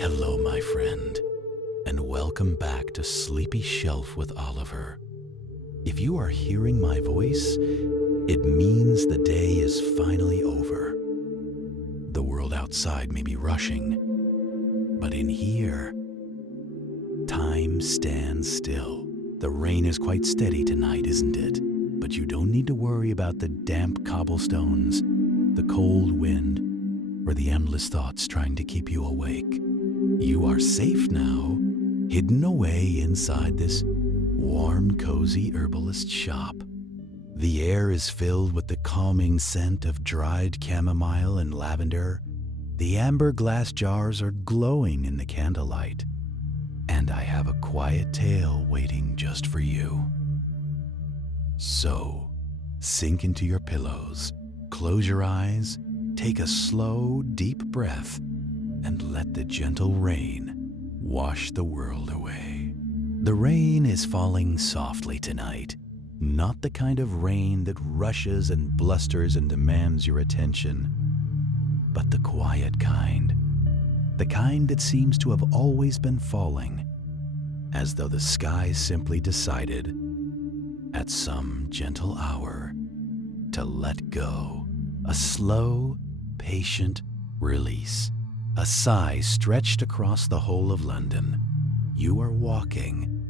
Hello, my friend, and welcome back to Sleepy Shelf with Oliver. If you are hearing my voice, it means the day is finally over. The world outside may be rushing, but in here, time stands still. The rain is quite steady tonight, isn't it? But you don't need to worry about the damp cobblestones, the cold wind, or the endless thoughts trying to keep you awake. You are safe now, hidden away inside this warm, cozy herbalist shop. The air is filled with the calming scent of dried chamomile and lavender. The amber glass jars are glowing in the candlelight. And I have a quiet tale waiting just for you. So, sink into your pillows, close your eyes, take a slow, deep breath, and let the gentle rain wash the world away. The rain is falling softly tonight, not the kind of rain that rushes and blusters and demands your attention, but the quiet kind, the kind that seems to have always been falling, as though the sky simply decided, at some gentle hour, to let go. A slow, patient release. A sigh stretched across the whole of London. You are walking.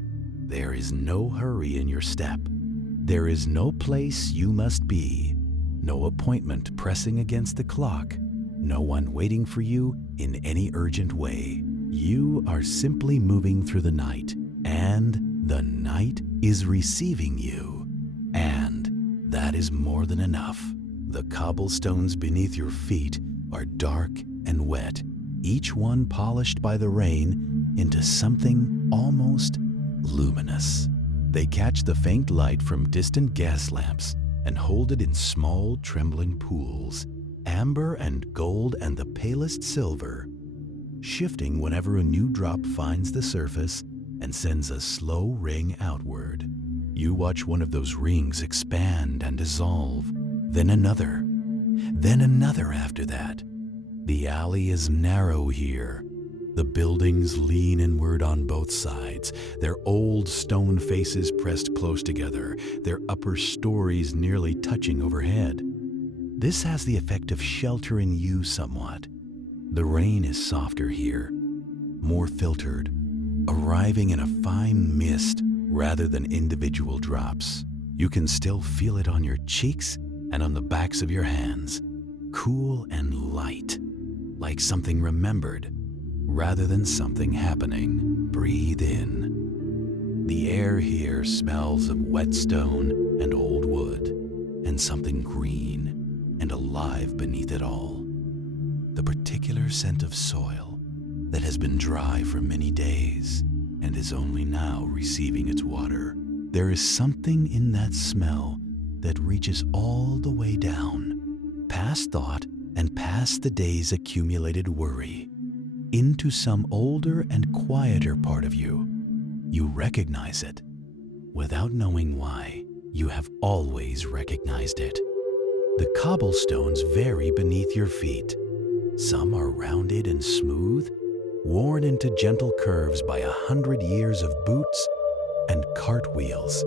There is no hurry in your step. There is no place you must be. No appointment pressing against the clock. No one waiting for you in any urgent way. You are simply moving through the night, and the night is receiving you. And that is more than enough. The cobblestones beneath your feet are dark and wet, each one polished by the rain into something almost luminous. They catch the faint light from distant gas lamps and hold it in small, trembling pools, amber and gold and the palest silver, shifting whenever a new drop finds the surface and sends a slow ring outward. You watch one of those rings expand and dissolve, then another after that. The alley is narrow here. The buildings lean inward on both sides, their old stone faces pressed close together, their upper stories nearly touching overhead. This has the effect of sheltering you somewhat. The rain is softer here, more filtered, arriving in a fine mist rather than individual drops. You can still feel it on your cheeks and on the backs of your hands, cool and light, like something remembered rather than something happening. Breathe in. The air here smells of wet stone and old wood, and something green and alive beneath it all. The particular scent of soil that has been dry for many days and is only now receiving its water. There is something in that smell that reaches all the way down, past thought and past the day's accumulated worry, into some older and quieter part of you. You recognize it. Without knowing why, you have always recognized it. The cobblestones vary beneath your feet. Some are rounded and smooth, worn into gentle curves by 100 years of boots and cartwheels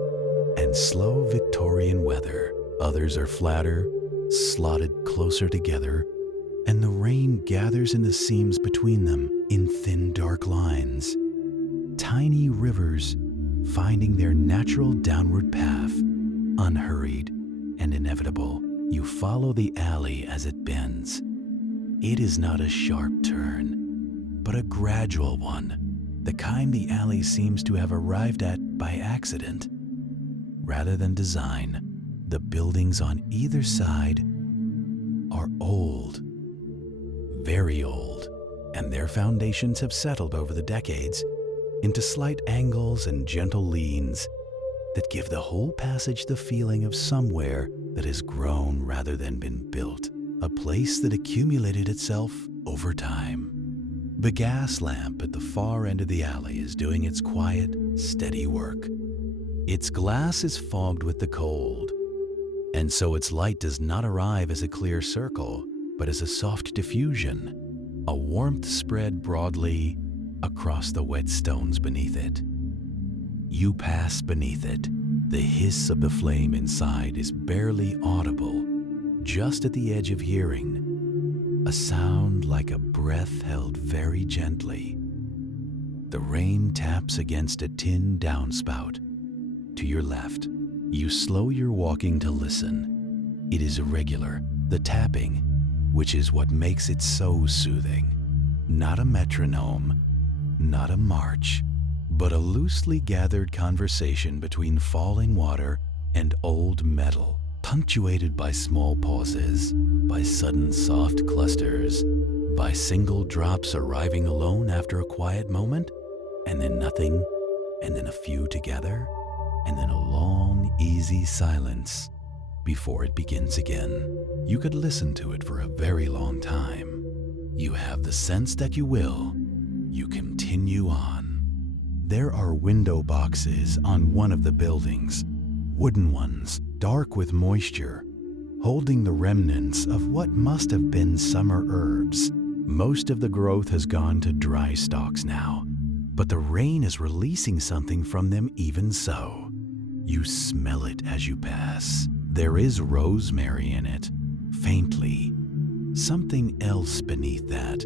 and slow Victorian weather. Others are flatter, slotted closer together, and the rain gathers in the seams between them in thin dark lines. Tiny rivers finding their natural downward path, unhurried and inevitable. You follow the alley as it bends. It is not a sharp turn, but a gradual one, the kind the alley seems to have arrived at by accident. Rather than design, the buildings on either side are old, very old, and their foundations have settled over the decades into slight angles and gentle leans that give the whole passage the feeling of somewhere that has grown rather than been built, a place that accumulated itself over time. The gas lamp at the far end of the alley is doing its quiet, steady work. Its glass is fogged with the cold, and so its light does not arrive as a clear circle, but as a soft diffusion. a warmth spread broadly across the wet stones beneath it. You pass beneath it. The hiss of the flame inside is barely audible, just at the edge of hearing, a sound like a breath held very gently. The rain taps against a tin downspout. To your left, you slow your walking to listen. It is irregular, the tapping, which is what makes it so soothing. Not a metronome, not a march, but a loosely gathered conversation between falling water and old metal, punctuated by small pauses, by sudden soft clusters, by single drops arriving alone after a quiet moment, and then nothing, and then a few together, and then a long, easy silence before it begins again. You could listen to it for a very long time. You have the sense that you will. You continue on. There are window boxes on one of the buildings, wooden ones, dark with moisture, holding the remnants of what must have been summer herbs. Most of the growth has gone to dry stalks now, but the rain is releasing something from them even so. You smell it as you pass. There is rosemary in it, faintly. Something else beneath that.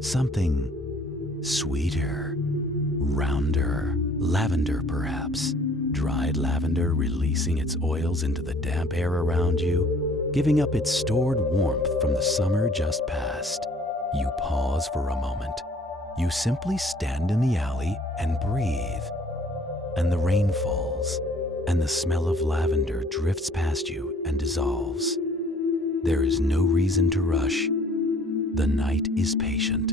Something sweeter, rounder, lavender perhaps. Dried lavender releasing its oils into the damp air around you, giving up its stored warmth from the summer just past. You pause for a moment. You simply stand in the alley and breathe. And the rain falls, and the smell of lavender drifts past you and dissolves. There is no reason to rush. The night is patient.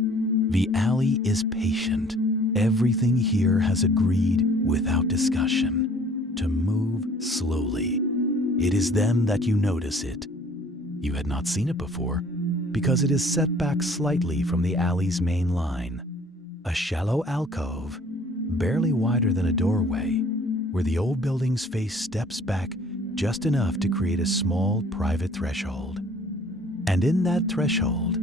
The alley is patient. Everything here has agreed, without discussion, to move slowly. It is then that you notice it. You had not seen it before, because it is set back slightly from the alley's main line. A shallow alcove, barely wider than a doorway, where the old building's face steps back just enough to create a small private threshold. And in that threshold,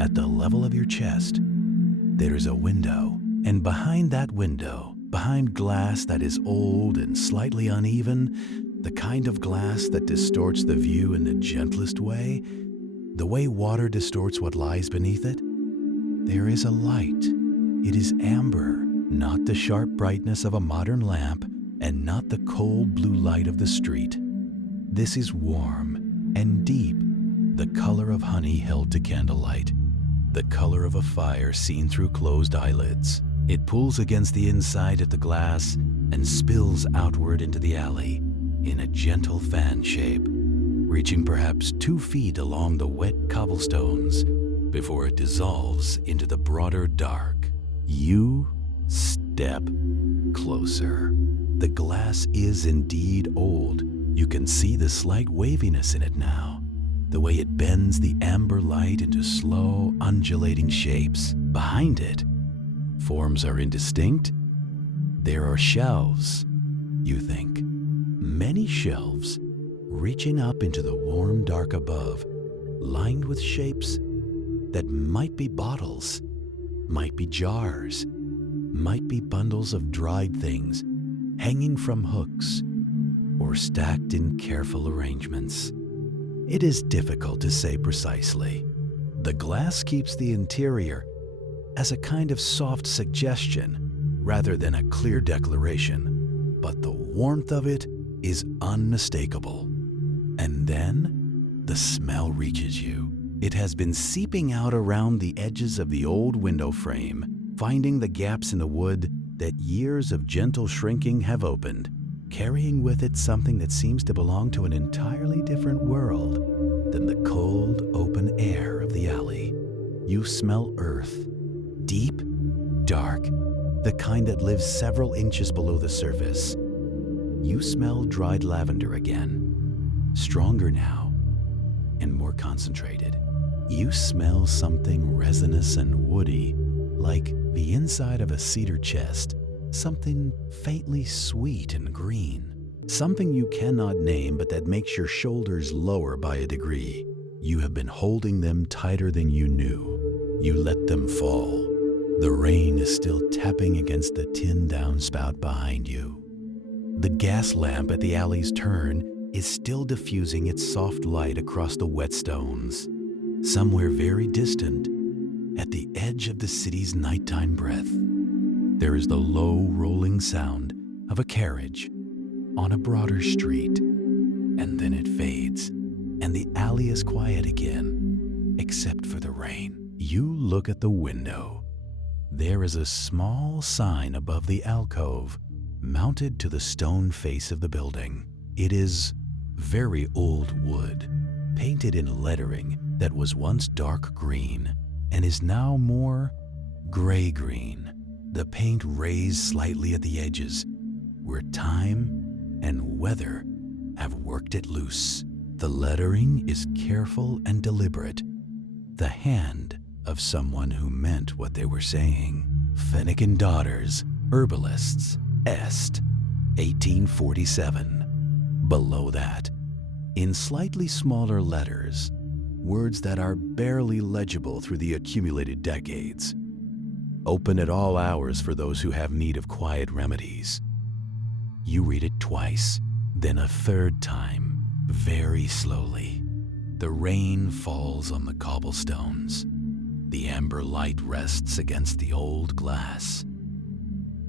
at the level of your chest, there is a window. And behind that window, behind glass that is old and slightly uneven, the kind of glass that distorts the view in the gentlest way, the way water distorts what lies beneath it, there is a light. It is amber, not the sharp brightness of a modern lamp, and not the cold blue light of the street. This is warm and deep, the color of honey held to candlelight, the color of a fire seen through closed eyelids. It pulls against the inside of the glass and spills outward into the alley in a gentle fan shape, reaching perhaps 2 feet along the wet cobblestones before it dissolves into the broader dark. You step closer. The glass is indeed old. You can see the slight waviness in it now, the way it bends the amber light into slow, undulating shapes. Behind it, forms are indistinct. There are shelves, you think. Many shelves, reaching up into the warm dark above, lined with shapes that might be bottles, might be jars, might be bundles of dried things hanging from hooks or stacked in careful arrangements. It is difficult to say precisely. The glass keeps the interior as a kind of soft suggestion rather than a clear declaration, but the warmth of it is unmistakable. And then the smell reaches you. It has been seeping out around the edges of the old window frame, finding the gaps in the wood that years of gentle shrinking have opened, carrying with it something that seems to belong to an entirely different world than the cold, open air of the alley. You smell earth, deep, dark, the kind that lives several inches below the surface. You smell dried lavender again, stronger now and more concentrated. You smell something resinous and woody, like the inside of a cedar chest, something faintly sweet and green, something you cannot name but that makes your shoulders lower by a degree. You have been holding them tighter than you knew. You let them fall. The rain is still tapping against the tin downspout behind you. The gas lamp at the alley's turn is still diffusing its soft light across the wet stones. Somewhere very distant, at the edge of the city's nighttime breath, there is the low rolling sound of a carriage on a broader street, and then it fades, and the alley is quiet again, except for the rain. You look at the window. There is a small sign above the alcove, mounted to the stone face of the building. It is very old wood, painted in lettering that was once dark green and is now more gray-green. The paint raised slightly at the edges, where time and weather have worked it loose. The lettering is careful and deliberate, the hand of someone who meant what they were saying. Finnegan Daughters, Herbalists, Est, 1847. Below that, in slightly smaller letters, words that are barely legible through the accumulated decades. Open at all hours for those who have need of quiet remedies. You read it twice, then a third time, very slowly. The rain falls on the cobblestones. The amber light rests against the old glass.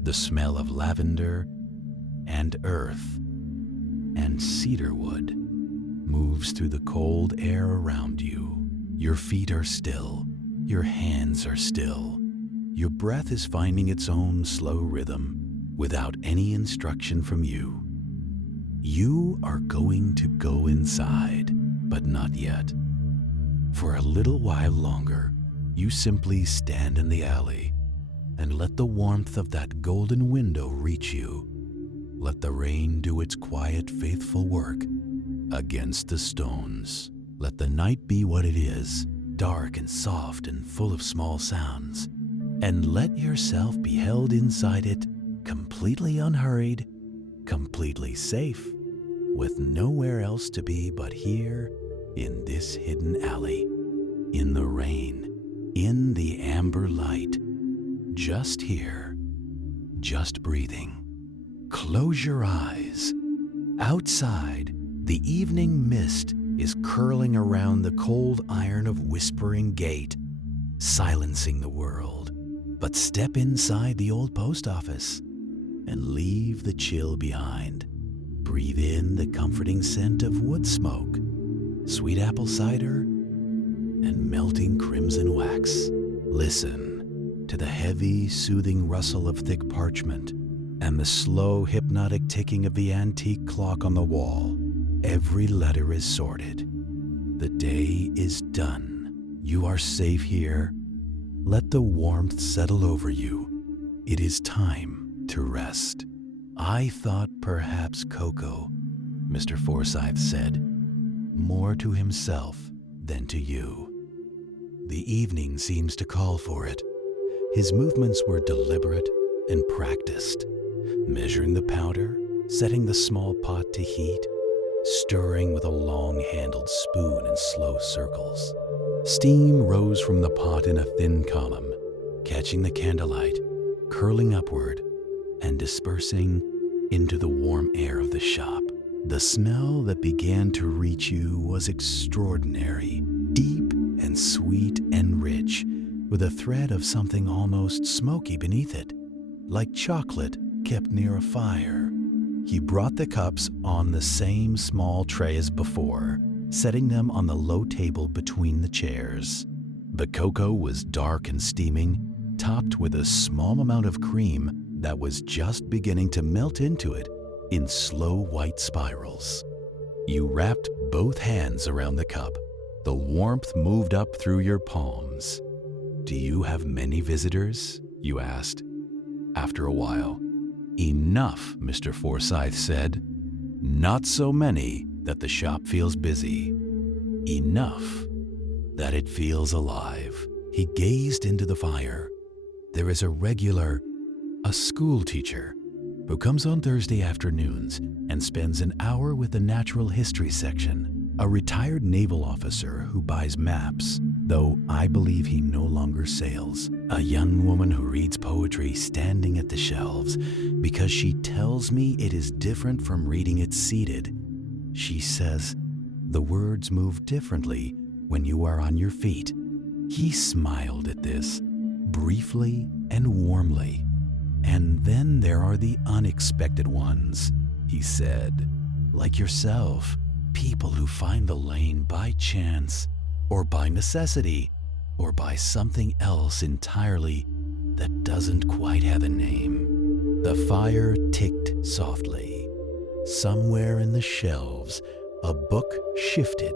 The smell of lavender and earth and cedarwood moves through the cold air around you. Your feet are still. Your hands are still. Your breath is finding its own slow rhythm without any instruction from you. You are going to go inside, but not yet. For a little while longer, you simply stand in the alley and let the warmth of that golden window reach you. Let the rain do its quiet, faithful work against the stones. Let the night be what it is, dark and soft and full of small sounds. And let yourself be held inside it, completely unhurried, completely safe, with nowhere else to be but here in this hidden alley, in the rain, in the amber light, just here, just breathing. Close your eyes. Outside, the evening mist is curling around the cold iron of Whispering Gate, silencing the world. But step inside the old post office and leave the chill behind. Breathe in the comforting scent of Woodsmoke, sweet apple cider, and melting crimson wax. Listen to the heavy, soothing rustle of thick parchment and the slow, hypnotic ticking of the antique clock on the wall. Every letter is sorted. The day is done. You are safe here. Let the warmth settle over you. It is time to rest. I thought perhaps Coco, Mr. Forsyth said, more to himself than to you. The evening seems to call for it. His movements were deliberate and practiced, measuring the powder, setting the small pot to heat, stirring with a long-handled spoon in slow circles. Steam rose from the pot in a thin column, catching the candlelight, curling upward, and dispersing into the warm air of the shop. The smell that began to reach you was extraordinary, deep and sweet and rich, with a thread of something almost smoky beneath it, like chocolate kept near a fire. He brought the cups on the same small tray as before, setting them on the low table between the chairs. The cocoa was dark and steaming, topped with a small amount of cream that was just beginning to melt into it in slow white spirals. You wrapped both hands around the cup. The warmth moved up through your palms. "Do you have many visitors?" you asked. After a while, "Enough," Mr. Forsyth said. "Not so many that the shop feels busy. Enough that it feels alive." He gazed into the fire. "There is a school teacher who comes on Thursday afternoons and spends an hour with the natural history section, a retired naval officer who buys maps though I believe he no longer sails. A young woman who reads poetry standing at the shelves because she tells me it is different from reading it seated. She says the words move differently when you are on your feet. He smiled at this, briefly and warmly. And then there are the unexpected ones, he said. Like yourself, people who find the lane by chance, or by necessity, or by something else entirely that doesn't quite have a name. The fire ticked softly. Somewhere in the shelves, a book shifted,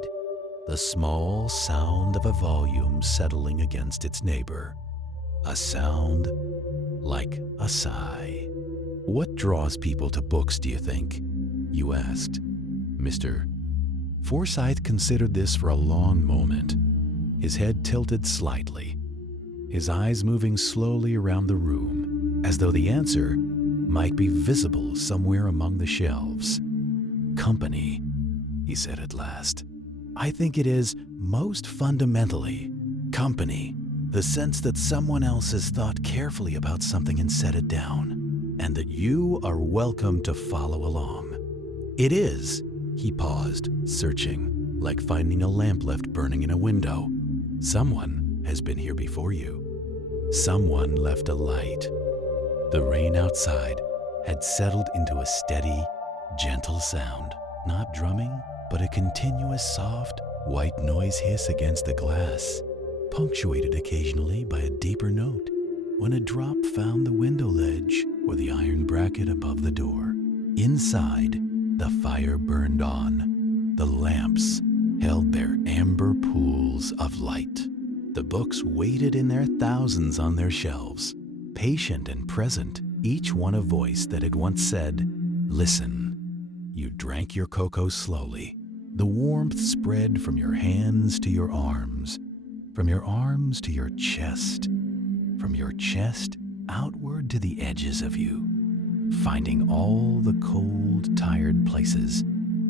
the small sound of a volume settling against its neighbor. A sound like a sigh. What draws people to books, do you think? You asked. Mr. Forsyth considered this for a long moment, his head tilted slightly, his eyes moving slowly around the room, as though the answer might be visible somewhere among the shelves. Company, he said at last. I think it is, most fundamentally, company, the sense that someone else has thought carefully about something and set it down, and that you are welcome to follow along. It is. He paused, searching, like finding a lamp left burning in a window. Someone has been here before you. Someone left a light. The rain outside had settled into a steady, gentle sound, not drumming, but a continuous soft, white noise hiss against the glass, punctuated occasionally by a deeper note when a drop found the window ledge or the iron bracket above the door. Inside, the fire burned on. The lamps held their amber pools of light. The books waited in their thousands on their shelves, patient and present, each one a voice that had once said, "Listen." You drank your cocoa slowly. The warmth spread from your hands to your arms, from your arms to your chest, from your chest outward to the edges of you, finding all the cold, tired places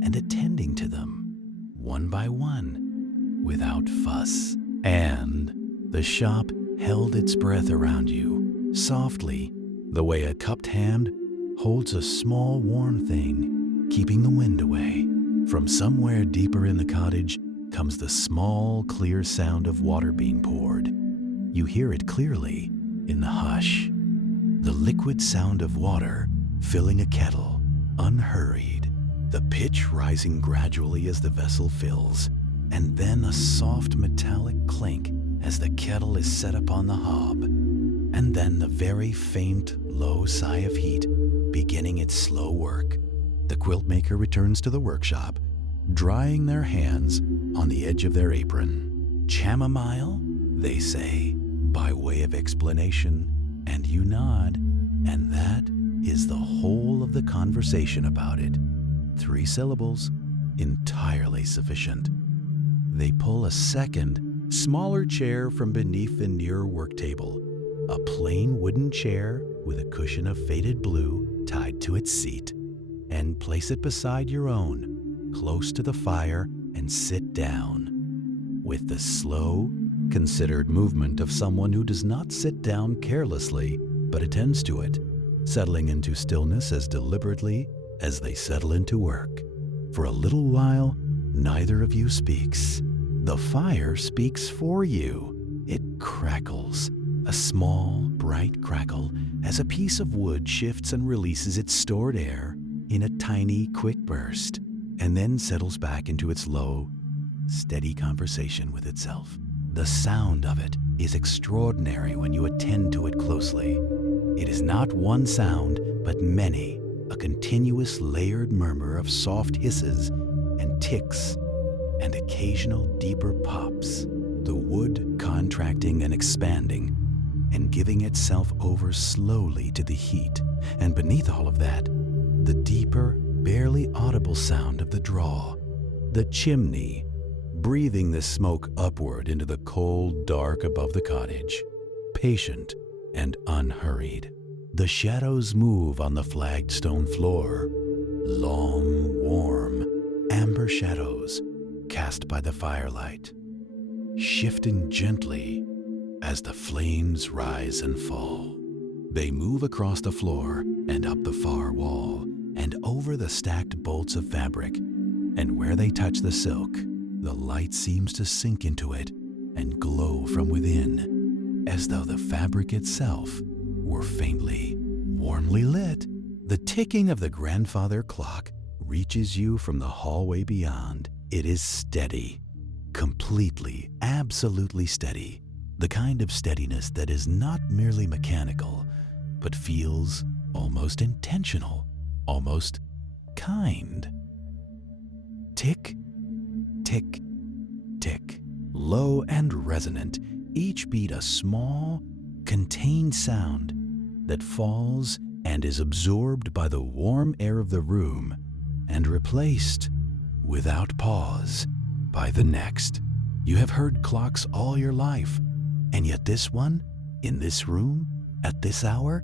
and attending to them, one by one, without fuss. And the shop held its breath around you, softly, the way a cupped hand holds a small warm thing, keeping the wind away. From somewhere deeper in the cottage comes the small, clear sound of water being poured. You hear it clearly in the hush. The liquid sound of water filling a kettle, unhurried, the pitch rising gradually as the vessel fills, and then a soft metallic clink as the kettle is set upon the hob, and then the very faint, low sigh of heat beginning its slow work. The quilt maker returns to the workshop, drying their hands on the edge of their apron. Chamomile, they say, by way of explanation, and you nod, and that is the whole of the conversation about it. 3 syllables, entirely sufficient. They pull a second, smaller chair from beneath the nearer work table, a plain wooden chair with a cushion of faded blue tied to its seat, and place it beside your own, close to the fire, and sit down. With the slow, considered movement of someone who does not sit down carelessly, but attends to it, settling into stillness as deliberately as they settle into work. For a little while, neither of you speaks. The fire speaks for you. It crackles, a small, bright crackle, as a piece of wood shifts and releases its stored air in a tiny, quick burst, and then settles back into its low, steady conversation with itself. The sound of it is extraordinary when you attend to it closely. It is not one sound, but many, a continuous layered murmur of soft hisses and ticks and occasional deeper pops, the wood contracting and expanding and giving itself over slowly to the heat, and beneath all of that, the deeper, barely audible sound of the draw, the chimney, breathing the smoke upward into the cold dark above the cottage, patient and unhurried. The shadows move on the flagged stone floor, long, warm, amber shadows cast by the firelight. shifting gently as the flames rise and fall. They move across the floor and up the far wall and over the stacked bolts of fabric, and where they touch the silk, the light seems to sink into it and glow from within, as though the fabric itself were faintly, warmly lit. The ticking of the grandfather clock reaches you from the hallway beyond. It is steady, completely, absolutely steady. The kind of steadiness that is not merely mechanical, but feels almost intentional, almost kind. Tick, tick, tick. Low and resonant, each beat a small, contained sound that falls and is absorbed by the warm air of the room and replaced, without pause, by the next. You have heard clocks all your life, and yet this one, in this room, at this hour,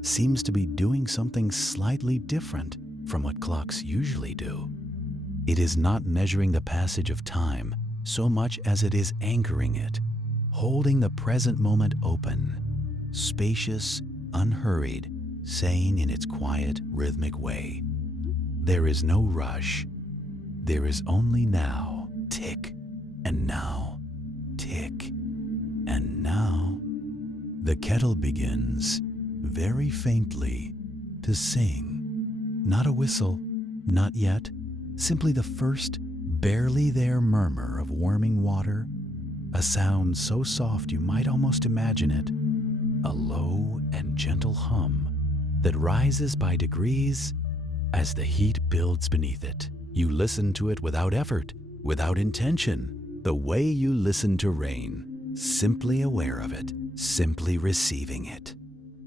seems to be doing something slightly different from what clocks usually do. It is not measuring the passage of time so much as it is anchoring it, holding the present moment open, spacious, unhurried, saying in its quiet, rhythmic way, there is no rush. There is only now. Tick, and now. Tick, and now. The kettle begins, very faintly, to sing. Not a whistle, not yet, simply the first, barely there murmur of warming water, a sound so soft you might almost imagine it, a low and gentle hum that rises by degrees as the heat builds beneath it. You listen to it without effort, without intention, the way you listen to rain, simply aware of it, simply receiving it.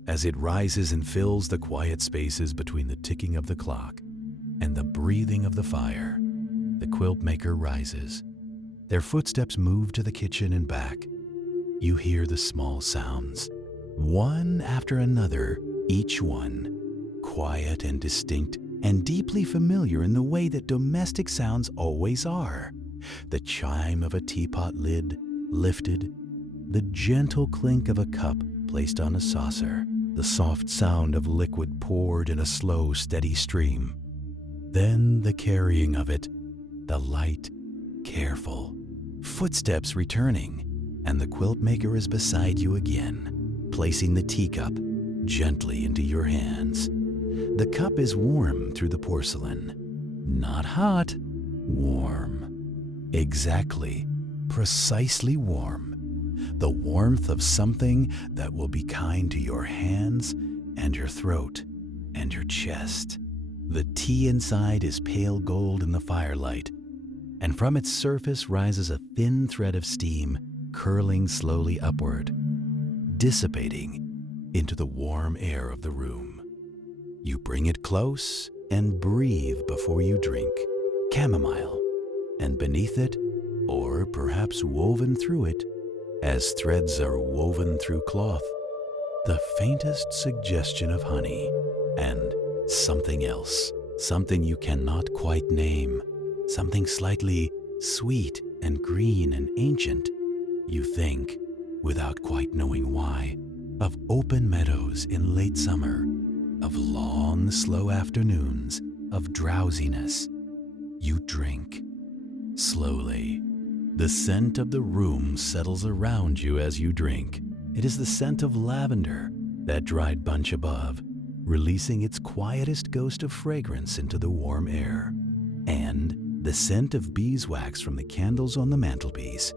As it rises and fills the quiet spaces between the ticking of the clock and the breathing of the fire, the quilt maker rises. Their footsteps move to the kitchen and back. You hear the small sounds, one after another, each one quiet and distinct and deeply familiar in the way that domestic sounds always are. The chime of a teapot lid lifted, the gentle clink of a cup placed on a saucer, the soft sound of liquid poured in a slow, steady stream. Then the carrying of it, the light, careful footsteps returning, and the quilt maker is beside you again, placing the teacup gently into your hands. The cup is warm through the porcelain, not hot, warm. Exactly, precisely warm. The warmth of something that will be kind to your hands and your throat and your chest. The tea inside is pale gold in the firelight, and from its surface rises a thin thread of steam curling slowly upward, dissipating into the warm air of the room. You bring it close and breathe before you drink. Chamomile, and beneath it, or perhaps woven through it, as threads are woven through cloth, the faintest suggestion of honey and something else, something you cannot quite name, something slightly sweet and green and ancient. You think, without quite knowing why, of open meadows in late summer, of long, slow afternoons, of drowsiness. You drink. Slowly, the scent of the room settles around you as you drink. It is the scent of lavender, that dried bunch above, releasing its quietest ghost of fragrance into the warm air, and the scent of beeswax from the candles on the mantelpiece,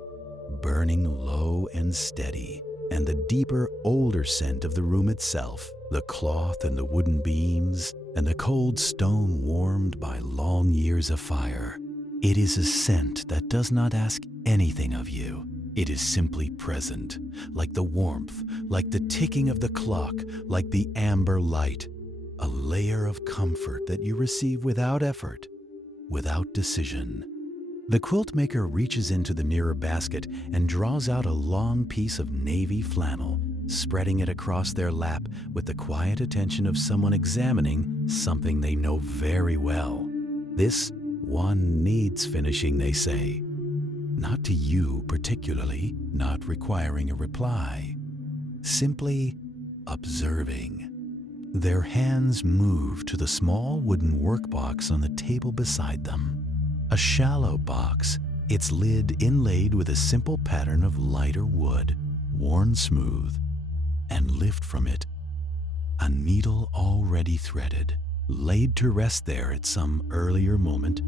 burning low and steady, and the deeper, older scent of the room itself, the cloth and the wooden beams, and the cold stone warmed by long years of fire. It is a scent that does not ask anything of you. It is simply present, like the warmth, like the ticking of the clock, like the amber light, a layer of comfort that you receive without effort, without decision. The quilt maker reaches into the nearer basket and draws out a long piece of navy flannel, spreading it across their lap with the quiet attention of someone examining something they know very well. This one needs finishing, they say. not to you particularly, not requiring a reply, simply observing. Their hands move to the small wooden workbox on the table beside them. A shallow box, its lid inlaid with a simple pattern of lighter wood, worn smooth, and lift from it a needle already threaded, laid to rest there at some earlier moment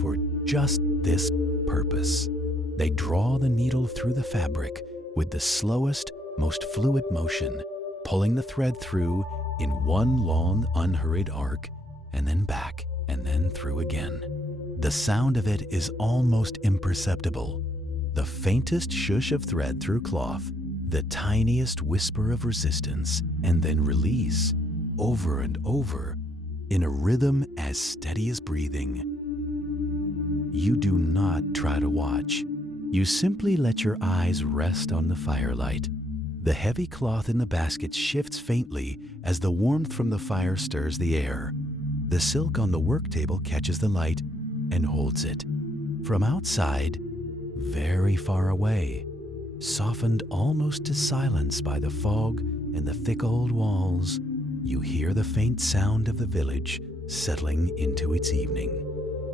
for just this purpose. They draw the needle through the fabric with the slowest, most fluid motion, pulling the thread through in one long, unhurried arc, and then back, and then through again. The sound of it is almost imperceptible. The faintest shush of thread through cloth, the tiniest whisper of resistance, and then release, over and over, in a rhythm as steady as breathing. You do not try to watch. You simply let your eyes rest on the firelight. The heavy cloth in the basket shifts faintly as the warmth from the fire stirs the air. The silk on the work table catches the light and holds it. From outside, very far away, softened almost to silence by the fog and the thick old walls, you hear the faint sound of the village settling into its evening.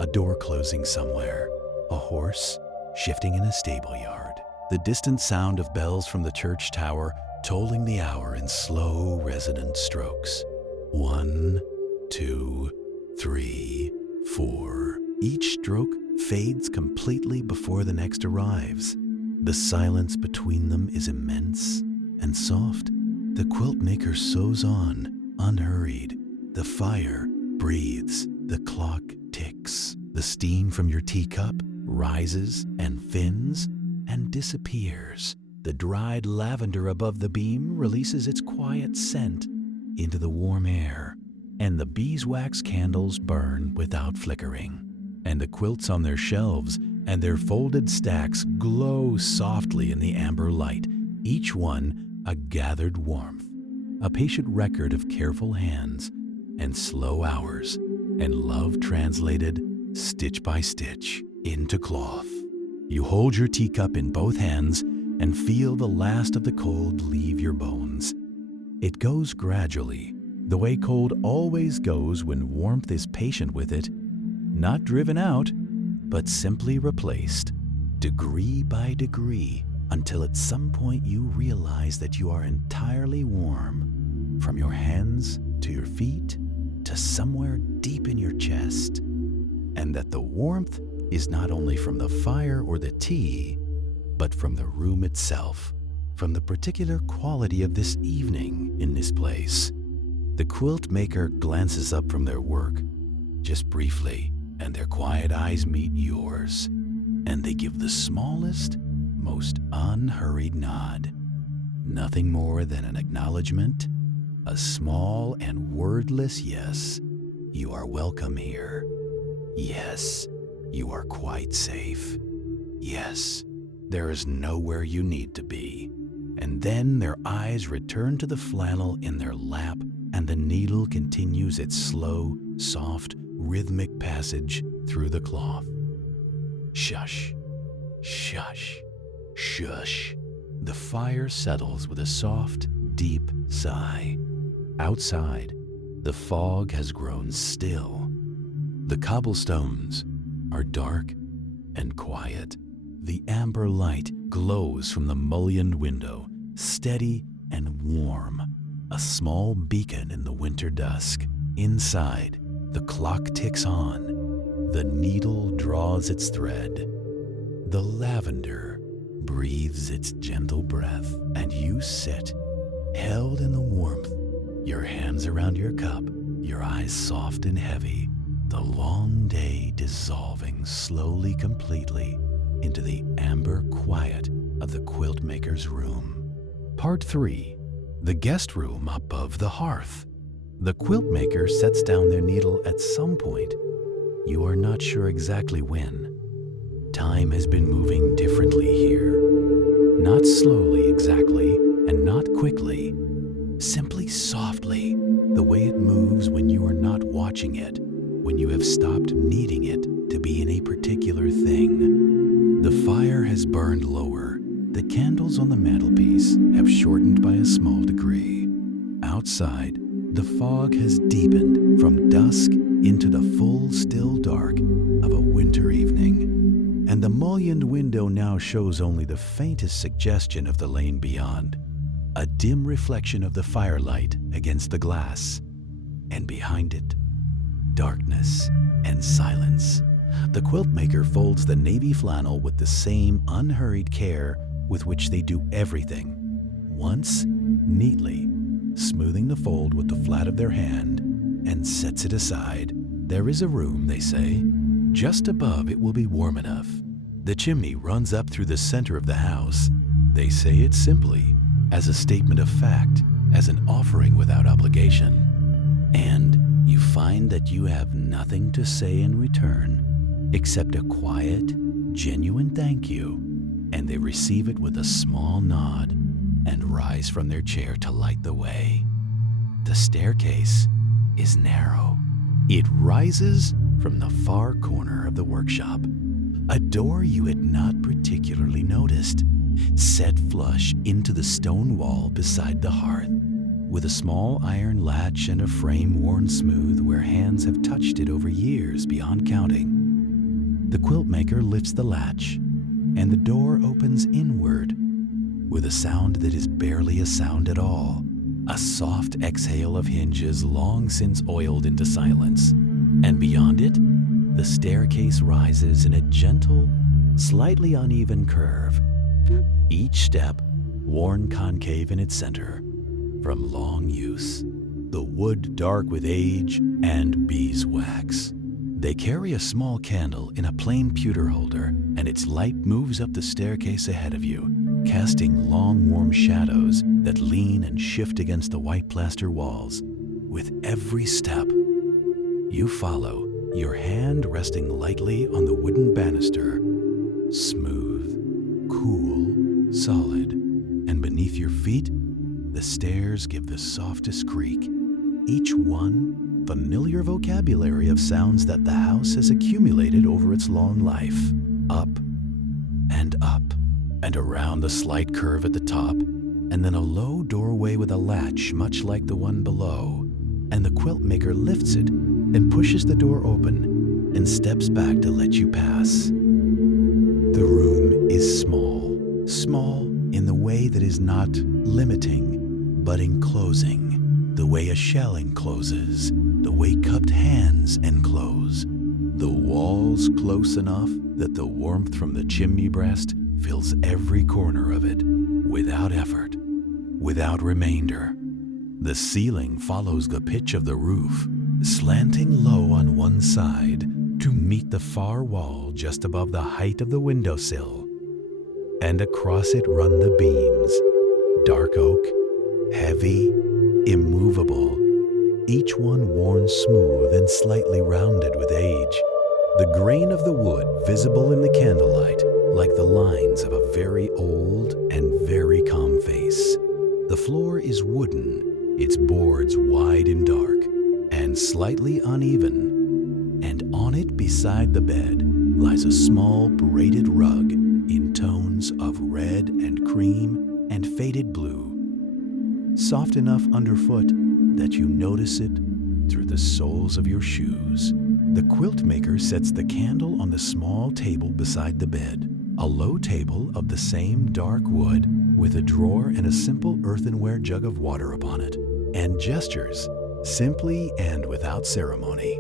A door closing somewhere, a horse shifting in a stable yard, the distant sound of bells from the church tower tolling the hour in slow, resonant strokes. 1, 2, 3, 4. Each stroke fades completely before the next arrives. The silence between them is immense and soft. The quilt maker sews on, unhurried. The fire breathes. The clock ticks. The steam from your teacup rises and thins and disappears. The dried lavender above the beam releases its quiet scent into the warm air, and the beeswax candles burn without flickering. And the quilts on their shelves and their folded stacks glow softly in the amber light, each one a gathered warmth, a patient record of careful hands and slow hours, and love translated stitch by stitch into cloth. You hold your teacup in both hands and feel the last of the cold leave your bones. It goes gradually, the way cold always goes when warmth is patient with it, not driven out, but simply replaced, degree by degree, until at some point you realize that you are entirely warm, from your hands to your feet to somewhere deep in your chest, and that the warmth is not only from the fire or the tea, but from the room itself, from the particular quality of this evening in this place. The quilt maker glances up from their work, just briefly, and their quiet eyes meet yours, and they give the smallest, most unhurried nod. Nothing more than an acknowledgement, a small and wordless yes. You are welcome here. Yes, you are quite safe. Yes, there is nowhere you need to be. And then their eyes return to the flannel in their lap, and the needle continues its slow, soft, rhythmic passage through the cloth. Shush, shush, shush. The fire settles with a soft, deep sigh. Outside, the fog has grown still. The cobblestones are dark and quiet. The amber light glows from the mullioned window, steady and warm, a small beacon in the winter dusk. Inside, the clock ticks on. The needle draws its thread. The lavender breathes its gentle breath, and you sit, held in the warmth, your hands around your cup, your eyes soft and heavy, the long day dissolving slowly, completely into the amber quiet of the quilt maker's room. Part 3. The guest room above the hearth. The quilt maker sets down their needle at some point. You are not sure exactly when. Time has been moving differently here. Not slowly exactly, and not quickly. Simply softly, the way it moves when you are not watching it, when you have stopped needing it to be in a particular thing. The fire has burned lower. The candles on the mantelpiece have shortened by a small degree. Outside, the fog has deepened from dusk into the full, still dark of a winter evening, and the mullioned window now shows only the faintest suggestion of the lane beyond, a dim reflection of the firelight against the glass, and behind it, darkness and silence. The quilt maker folds the navy flannel with the same unhurried care with which they do everything, once neatly, smoothing the fold with the flat of their hand, and sets it aside. There is a room, they say. Just above it will be warm enough. The chimney runs up through the center of the house. They say it simply, as a statement of fact, as an offering without obligation. And you find that you have nothing to say in return except a quiet, genuine thank you, and they receive it with a small nod and rise from their chair to light the way. The staircase is narrow. It rises from the far corner of the workshop, a door you had not particularly noticed, set flush into the stone wall beside the hearth, with a small iron latch and a frame worn smooth where hands have touched it over years beyond counting. The quilt maker lifts the latch, and the door opens inward with a sound that is barely a sound at all, a soft exhale of hinges long since oiled into silence. And beyond it, the staircase rises in a gentle, slightly uneven curve, each step worn concave in its center from long use, the wood dark with age and beeswax. They carry a small candle in a plain pewter holder, and its light moves up the staircase ahead of you, casting long warm shadows that lean and shift against the white plaster walls. With every step, you follow, your hand resting lightly on the wooden banister, smooth, cool, solid, and beneath your feet, the stairs give the softest creak, each one familiar vocabulary of sounds that the house has accumulated over its long life. Up and around the slight curve at the top, and then a low doorway with a latch much like the one below, and the quilt maker lifts it and pushes the door open and steps back to let you pass. The room is small in the way that is not limiting, but enclosing, the way a shell encloses, the way cupped hands enclose. The walls close enough that the warmth from the chimney breast fills every corner of it, without effort, without remainder. The ceiling follows the pitch of the roof, slanting low on one side to meet the far wall just above the height of the windowsill. And across it run the beams, dark oak, heavy, immovable, each one worn smooth and slightly rounded with age, the grain of the wood visible in the candlelight like the lines of a very old and very calm face. The floor is wooden, its boards wide and dark, and slightly uneven, and on it beside the bed lies a small braided rug in tones of red and cream and faded blue, soft enough underfoot that you notice it through the soles of your shoes. The quilt maker sets the candle on the small table beside the bed, a low table of the same dark wood with a drawer and a simple earthenware jug of water upon it, and gestures, simply and without ceremony,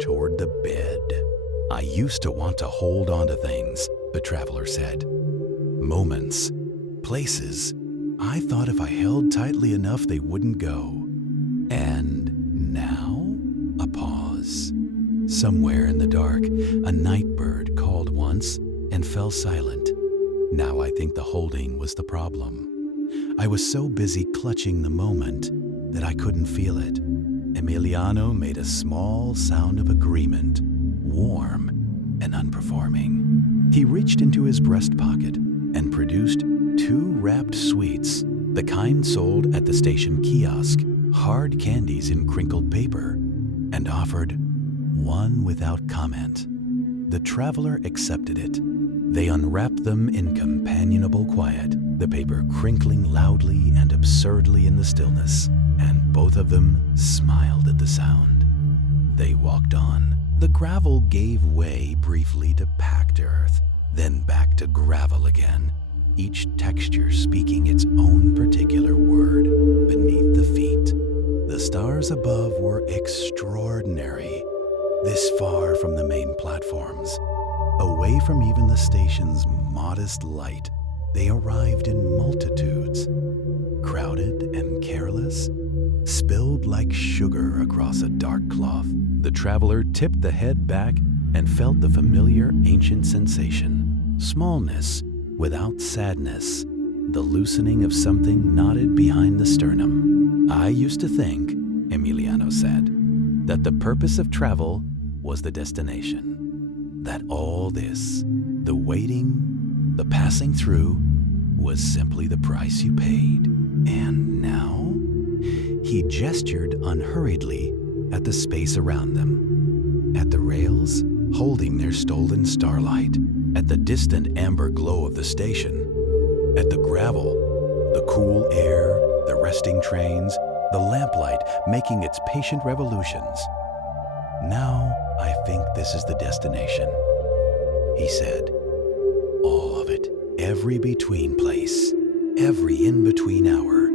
toward the bed. "I used to want to hold on to things," the traveler said. "Moments, places. I thought if I held tightly enough they wouldn't go. And now?" A pause. Somewhere in the dark, a night bird called once and fell silent. Now I think the holding was the problem. I was so busy clutching the moment that I couldn't feel it. Emiliano made a small sound of agreement, warm and unperforming. He reached into his breast pocket and produced 2 wrapped sweets, the kind sold at the station kiosk, hard candies in crinkled paper, and offered one without comment. The traveler accepted it, They unwrapped them in companionable quiet, the paper crinkling loudly and absurdly in the stillness, and both of them smiled at the sound. They walked on. The gravel gave way briefly to packed earth, then back to gravel again, each texture speaking its own particular word beneath the feet. The stars above were extraordinary, this far from the main platforms. Away from even the station's modest light, they arrived in multitudes, crowded and careless, spilled like sugar across a dark cloth. The traveler tipped the head back and felt the familiar ancient sensation, smallness without sadness, the loosening of something knotted behind the sternum. I used to think, Emiliano said, that the purpose of travel was the destination, that all this, the waiting, the passing through, was simply the price you paid. And now? He gestured unhurriedly at the space around them, at the rails holding their stolen starlight, at the distant amber glow of the station, at the gravel, the cool air, the resting trains, the lamplight making its patient revolutions. Now I think this is the destination, he said. All of it, every between place, every in-between hour.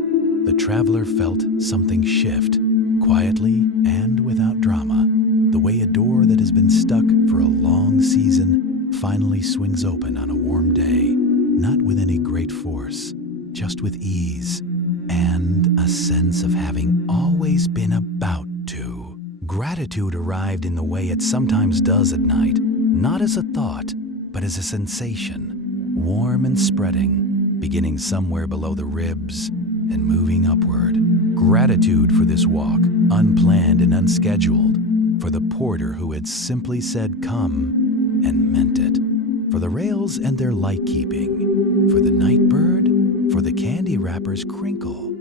The traveler felt something shift, quietly and without drama, the way a door that has been stuck for a long season finally swings open on a warm day, not with any great force, just with ease, and a sense of having always been about to. Gratitude arrived in the way it sometimes does at night, not as a thought, but as a sensation, warm and spreading, beginning somewhere below the ribs and moving upward. Gratitude for this walk, unplanned and unscheduled, for the porter who had simply said come and meant it, for the rails and their light-keeping, for the night bird, for the candy wrapper's crinkle,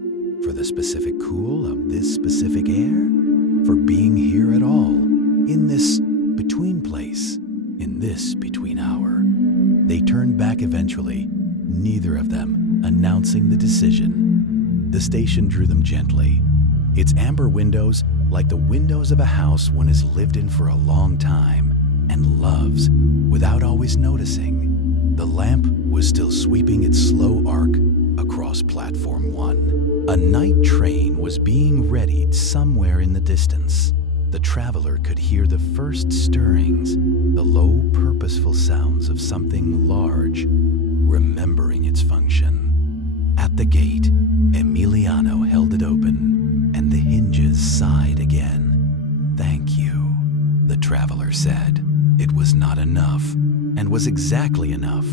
for the specific cool of this specific air, for being here at all, in this between place, in this between hour. They turned back eventually, neither of them announcing the decision. The station drew them gently, its amber windows like the windows of a house one has lived in for a long time and loves without always noticing. The lamp was still sweeping its slow arc across Platform 1. A night train was being readied somewhere in the distance. The traveler could hear the first stirrings, the low, purposeful sounds of something large, remembering its function. At the gate, Emiliano held it open, and the hinges sighed again. "Thank you," the traveler said. It was not enough, and was exactly enough.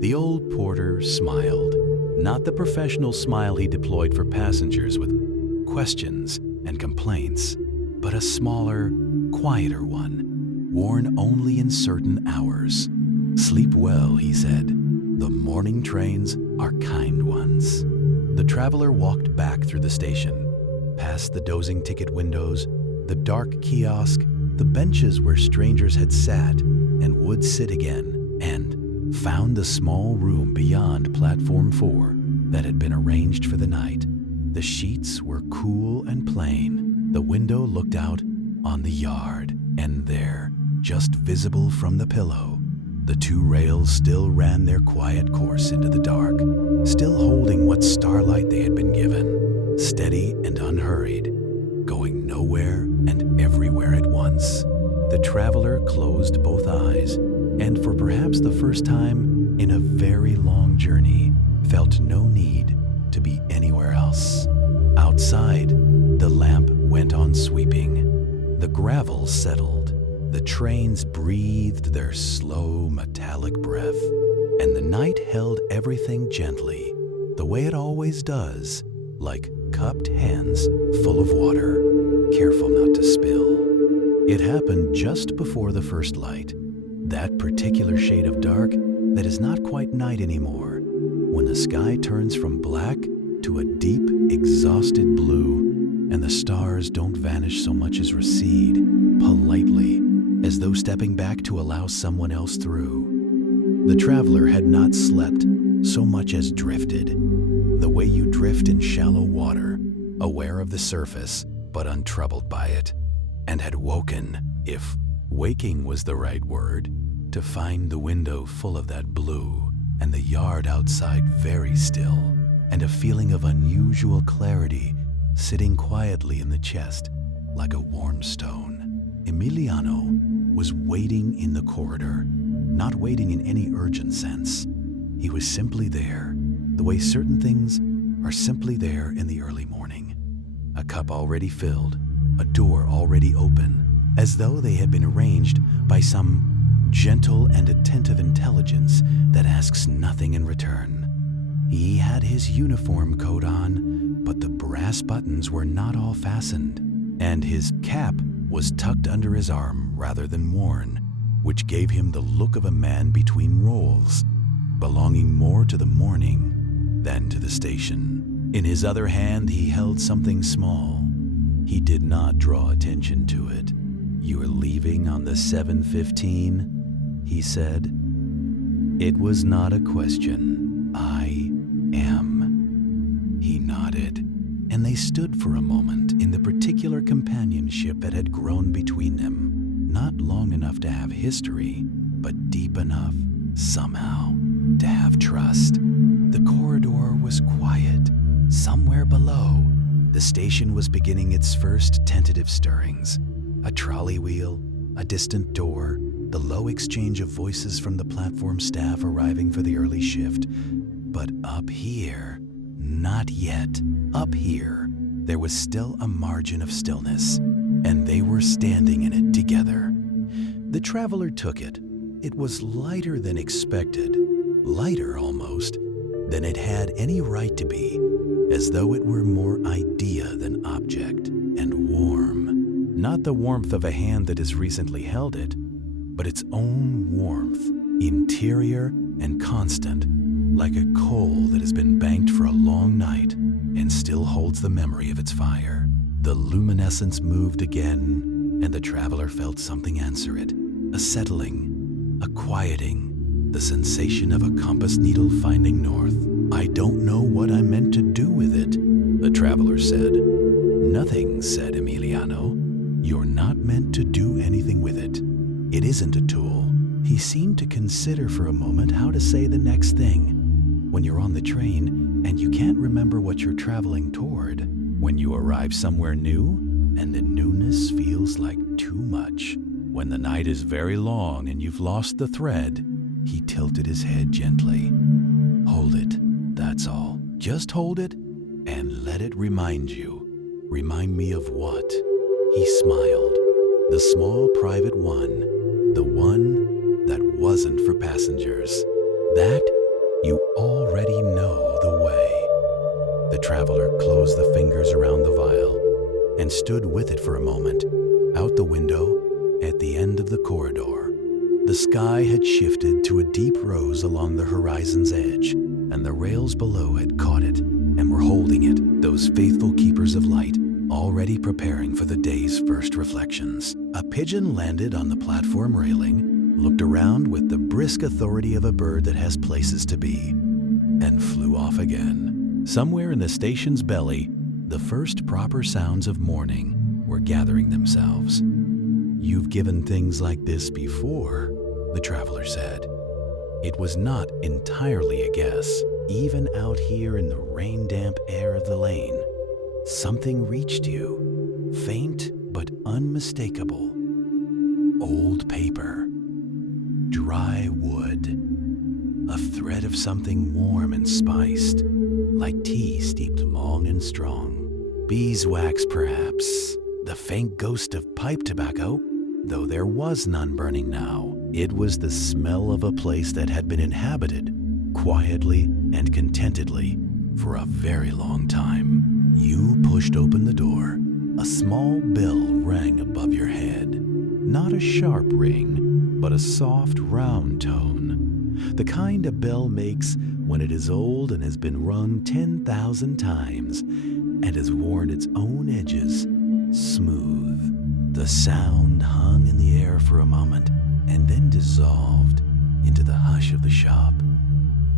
The old porter smiled, not the professional smile he deployed for passengers with questions and complaints, but a smaller, quieter one, worn only in certain hours. "Sleep well," he said. "The morning trains are kind ones." The traveler walked back through the station, past the dozing ticket windows, the dark kiosk, the benches where strangers had sat and would sit again, and found the small room beyond Platform 4 that had been arranged for the night. The sheets were cool and plain. The window looked out on the yard, and there, just visible from the pillow, the two rails still ran their quiet course into the dark, still holding what starlight they had been given, steady and unhurried, going nowhere and everywhere at once. The traveler closed both eyes, and for perhaps the first time in a very long journey, felt no need to be anywhere else. Outside, the lamp went on sweeping. The gravel settled. The trains breathed their slow, metallic breath, and the night held everything gently, the way it always does, like cupped hands full of water, careful not to spill. It happened just before the first light, that particular shade of dark that is not quite night anymore, when the sky turns from black to a deep, exhausted blue, and the stars don't vanish so much as recede, politely, as though stepping back to allow someone else through. The traveler had not slept so much as drifted, the way you drift in shallow water, aware of the surface but untroubled by it, and had woken, if waking was the right word, to find the window full of that blue and the yard outside very still, and a feeling of unusual clarity sitting quietly in the chest like a warm stone. Emiliano was waiting in the corridor, not waiting in any urgent sense. He was simply there, the way certain things are simply there in the early morning. A cup already filled, a door already open, as though they had been arranged by some gentle and attentive intelligence that asks nothing in return. He had his uniform coat on, but the brass buttons were not all fastened, and his cap was tucked under his arm rather than worn, which gave him the look of a man between roles, belonging more to the morning than to the station. In his other hand he held something small. He did not draw attention to it. "You are leaving on the 7:15?" he said. It was not a question. "I am." He nodded, and they stood for a moment in the particular companionship that had grown between them, not long enough to have history, but deep enough, somehow, to have trust. The corridor was quiet. Somewhere below, the station was beginning its first tentative stirrings. A trolley wheel, a distant door, the low exchange of voices from the platform staff arriving for the early shift. But up here, not yet. Up here, there was still a margin of stillness, and they were standing in it together. The traveler took it. It was lighter than expected, lighter almost than it had any right to be, as though it were more idea than object, and warm. Not the warmth of a hand that has recently held it, but its own warmth, interior and constant, like a coal that has been banked for a long night and still holds the memory of its fire. The luminescence moved again, and the traveler felt something answer it, a settling, a quieting, the sensation of a compass needle finding north. "I don't know what I'm meant to do with it," the traveler said. "Nothing," said Emiliano. "You're not meant to do anything with it. It isn't a tool." He seemed to consider for a moment how to say the next thing. When you're on the train and you can't remember what you're traveling toward, when you arrive somewhere new and the newness feels like too much, when the night is very long and you've lost the thread. He tilted his head gently. "Hold it, that's all. Just hold it and let it remind you." "Remind me of what?" He smiled. "The small private one, the one that wasn't for passengers. That you already know the way." The traveler closed the fingers around the vial and stood with it for a moment, out the window at the end of the corridor. The sky had shifted to a deep rose along the horizon's edge, and the rails below had caught it and were holding it, those faithful keepers of light, already preparing for the day's first reflections. A pigeon landed on the platform railing, looked around with the brisk authority of a bird that has places to be, and flew off again. Somewhere in the station's belly, the first proper sounds of morning were gathering themselves. "You've given things like this before," the traveler said. It was not entirely a guess. Even out here in the rain-damp air of the lane, something reached you, faint but unmistakable. Old paper, dry wood, a thread of something warm and spiced, like tea steeped long and strong. Beeswax, perhaps, the faint ghost of pipe tobacco, though there was none burning now. It was the smell of a place that had been inhabited, quietly and contentedly, for a very long time. You pushed open the door. A small bell rang above your head. Not a sharp ring, but a soft, round tone. The kind a bell makes when it is old and has been rung 10,000 times and has worn its own edges smooth. The sound hung in the air for a moment and then dissolved into the hush of the shop.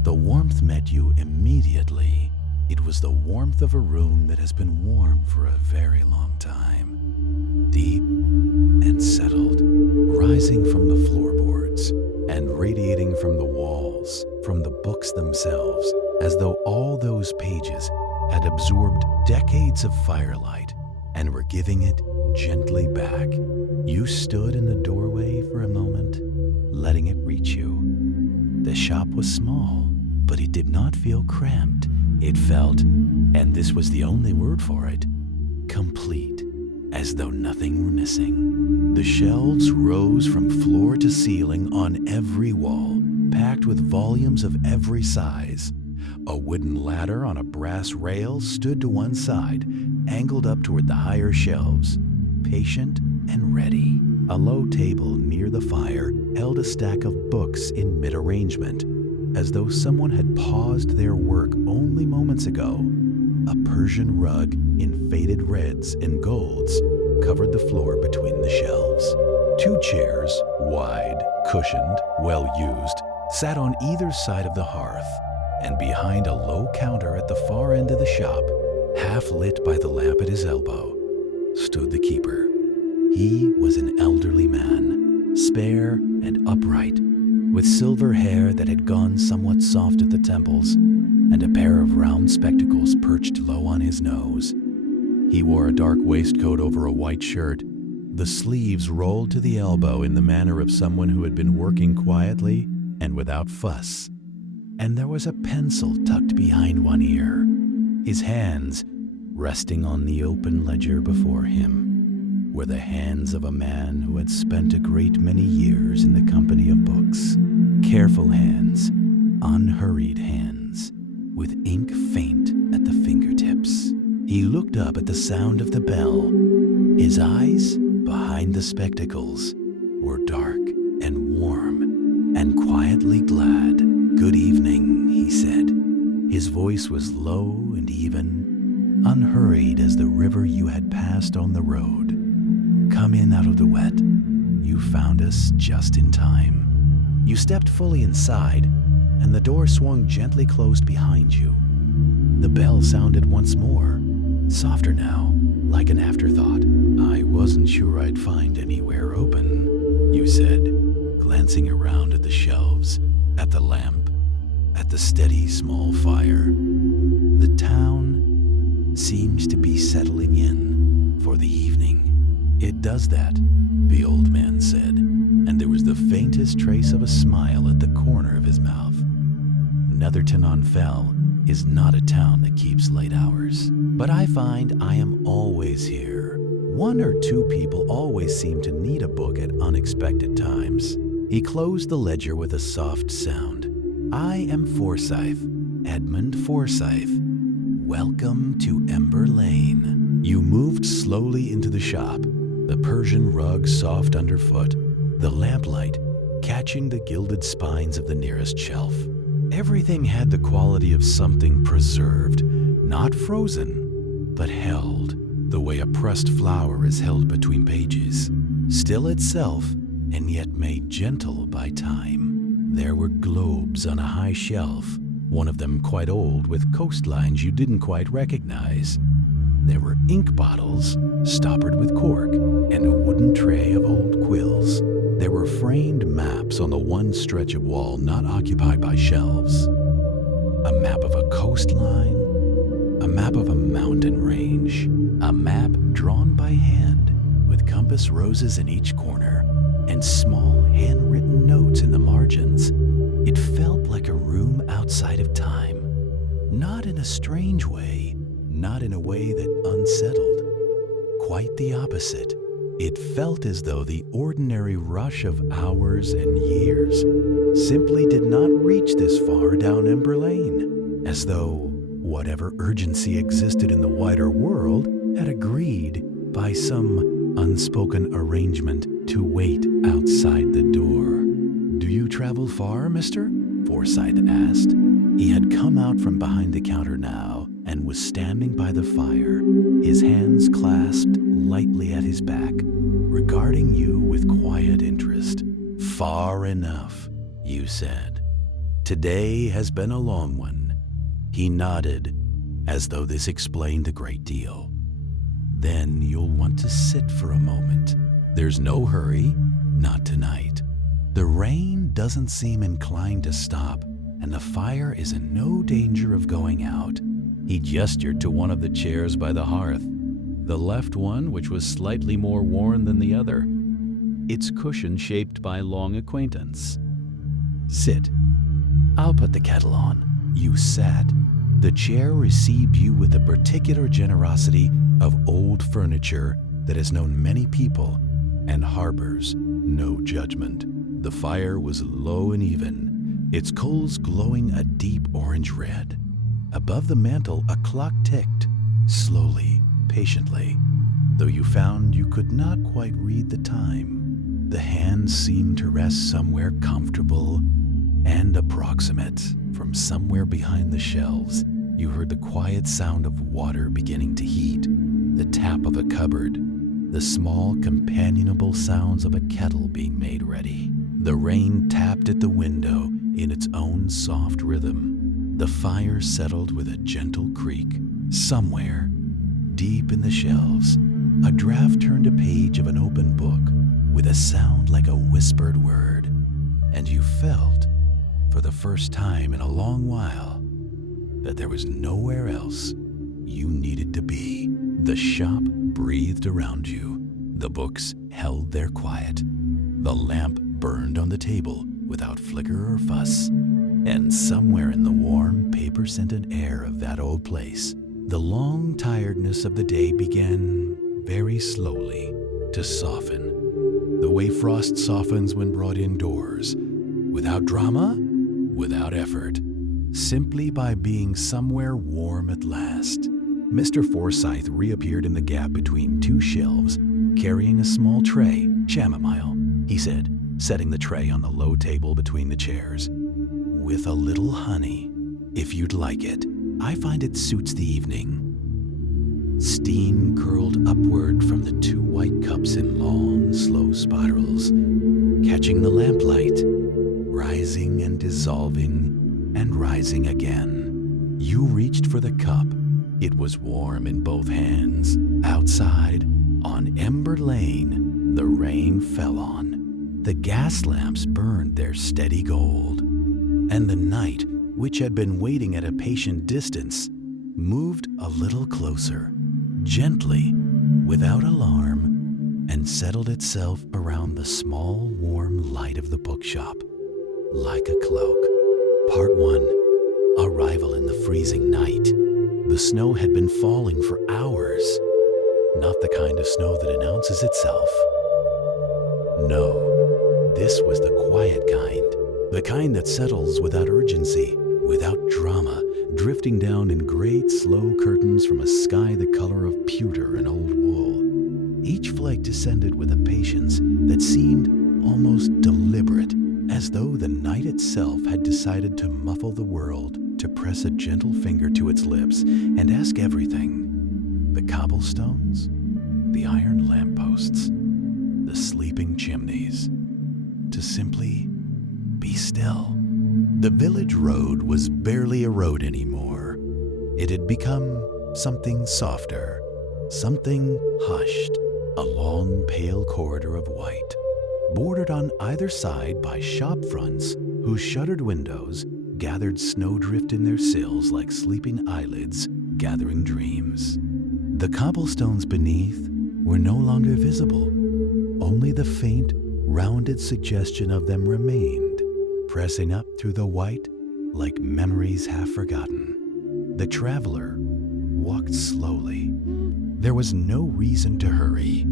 The warmth met you immediately. It was the warmth of a room that has been warm for a very long time. Deep and settled, rising from the floorboards and radiating from the walls, from the books themselves, as though all those pages had absorbed decades of firelight and were giving it gently back. You stood in the doorway for a moment, letting it reach you. The shop was small, but it did not feel cramped. It felt, and this was the only word for it, complete, as though nothing were missing. The shelves rose from floor to ceiling on every wall, packed with volumes of every size. A wooden ladder on a brass rail stood to one side, angled up toward the higher shelves, patient and ready. A low table near the fire held a stack of books in mid-arrangement, as though someone had paused their work only moments ago. A Persian rug in faded reds and golds covered the floor between the shelves. 2 chairs, wide, cushioned, well-used, sat on either side of the hearth, and behind a low counter at the far end of the shop, half lit by the lamp at his elbow, stood the keeper. He was an elderly man, spare and upright, with silver hair that had gone somewhat soft at the temples, and a pair of round spectacles perched low on his nose. He wore a dark waistcoat over a white shirt, the sleeves rolled to the elbow in the manner of someone who had been working quietly and without fuss. And there was a pencil tucked behind one ear, his hands resting on the open ledger before him were the hands of a man who had spent a great many years in the company of books. Careful hands, unhurried hands, with ink faint at the fingertips. He looked up at the sound of the bell. His eyes, behind the spectacles, were dark and warm and quietly glad. "Good evening," he said. His voice was low and even, unhurried as the river you had passed on the road. "Come in out of the wet. You found us just in time." You stepped fully inside, and the door swung gently closed behind you. The bell sounded once more, softer now, like an afterthought. "I wasn't sure I'd find anywhere open," you said, glancing around at the shelves, at the lamp, at the steady small fire. "The town seems to be settling in for the evening." "It does that," the old man said, and there was the faintest trace of a smile at the corner of his mouth. Netherton-on-Fell is not a town that keeps late hours, but I find I am always here. 1 or 2 people always seem to need a book at unexpected times. He closed the ledger with a soft sound. "I am Forsyth, Edmund Forsyth. Welcome to Ember Lane." You moved slowly into the shop, the Persian rug soft underfoot, the lamplight catching the gilded spines of the nearest shelf. Everything had the quality of something preserved, not frozen, but held, the way a pressed flower is held between pages, still itself and yet made gentle by time. There were globes on a high shelf, one of them quite old with coastlines you didn't quite recognize. There were ink bottles, stoppered with cork, and a wooden tray of old quills. There were framed maps on the one stretch of wall not occupied by shelves. A map of a coastline, a map of a mountain range, a map drawn by hand with compass roses in each corner and small handwritten notes in the margins. It felt like a room outside of time, not in a strange way, not in a way that unsettled. Quite the opposite. It felt as though the ordinary rush of hours and years simply did not reach this far down Ember Lane, as though whatever urgency existed in the wider world had agreed by some unspoken arrangement to wait outside the door. "Do you travel far, mister?" Forsyth asked. He had come out from behind the counter now and was standing by the fire, his hands clasped lightly at his back, regarding you with quiet interest. "Far enough," you said. "Today has been a long one." He nodded, as though this explained a great deal. "Then you'll want to sit for a moment. There's no hurry, not tonight. The rain doesn't seem inclined to stop, and the fire is in no danger of going out." He gestured to one of the chairs by the hearth, the left one which was slightly more worn than the other, its cushion shaped by long acquaintance. "Sit. I'll put the kettle on." You sat. The chair received you with the particular generosity of old furniture that has known many people and harbors no judgment. The fire was low and even, its coals glowing a deep orange red. Above the mantel, a clock ticked, slowly, patiently, though you found you could not quite read the time. The hands seemed to rest somewhere comfortable and approximate. From somewhere behind the shelves, you heard the quiet sound of water beginning to heat, the tap of a cupboard, the small companionable sounds of a kettle being made ready. The rain tapped at the window in its own soft rhythm. The fire settled with a gentle creak. Somewhere, deep in the shelves, a draft turned a page of an open book with a sound like a whispered word, and you felt, for the first time in a long while, that there was nowhere else you needed to be. The shop breathed around you. The books held their quiet. The lamp burned on the table without flicker or fuss. And somewhere in the warm, paper-scented air of that old place, the long tiredness of the day began very slowly to soften. The way frost softens when brought indoors, without drama, without effort, simply by being somewhere warm at last. Mr. Forsyth reappeared in the gap between two shelves, carrying a small tray. "Chamomile," he said, setting the tray on the low table between the chairs. "With a little honey, if you'd like it. I find it suits the evening." Steam curled upward from the two white cups in long, slow spirals, catching the lamplight, rising and dissolving and rising again. You reached for the cup. It was warm in both hands. Outside, on Ember Lane, the rain fell on. The gas lamps burned their steady gold. And the night, which had been waiting at a patient distance, moved a little closer, gently, without alarm, and settled itself around the small, warm light of the bookshop, like a cloak. Part 1. Arrival in the freezing night. The snow had been falling for hours. Not the kind of snow that announces itself. No, this was the quiet kind. The kind that settles without urgency, without drama, drifting down in great, slow curtains from a sky the color of pewter and old wool. Each flake descended with a patience that seemed almost deliberate, as though the night itself had decided to muffle the world, to press a gentle finger to its lips and ask everything. The cobblestones, the iron lampposts, the sleeping chimneys, to simply be still. The village road was barely a road anymore. It had become something softer, something hushed, a long pale corridor of white, bordered on either side by shop fronts whose shuttered windows gathered snowdrift in their sills like sleeping eyelids gathering dreams. The cobblestones beneath were no longer visible. Only the faint, rounded suggestion of them remained, pressing up through the white like memories half forgotten. The traveler walked slowly. There was no reason to hurry.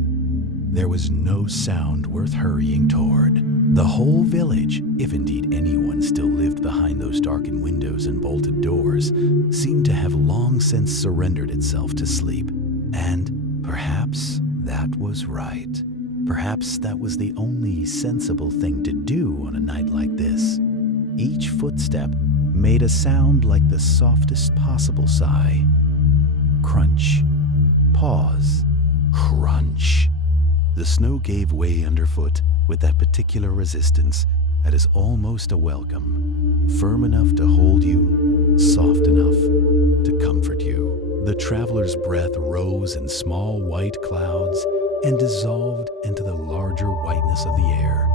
There was no sound worth hurrying toward. The whole village, if indeed anyone still lived behind those darkened windows and bolted doors, seemed to have long since surrendered itself to sleep. And perhaps that was right. Perhaps that was the only sensible thing to do on a night like this. Each footstep made a sound like the softest possible sigh. Crunch. Pause. Crunch. The snow gave way underfoot with that particular resistance, that is almost a welcome, firm enough to hold you, soft enough to comfort you. The traveler's breath rose in small white clouds and dissolved into the larger whiteness of the air.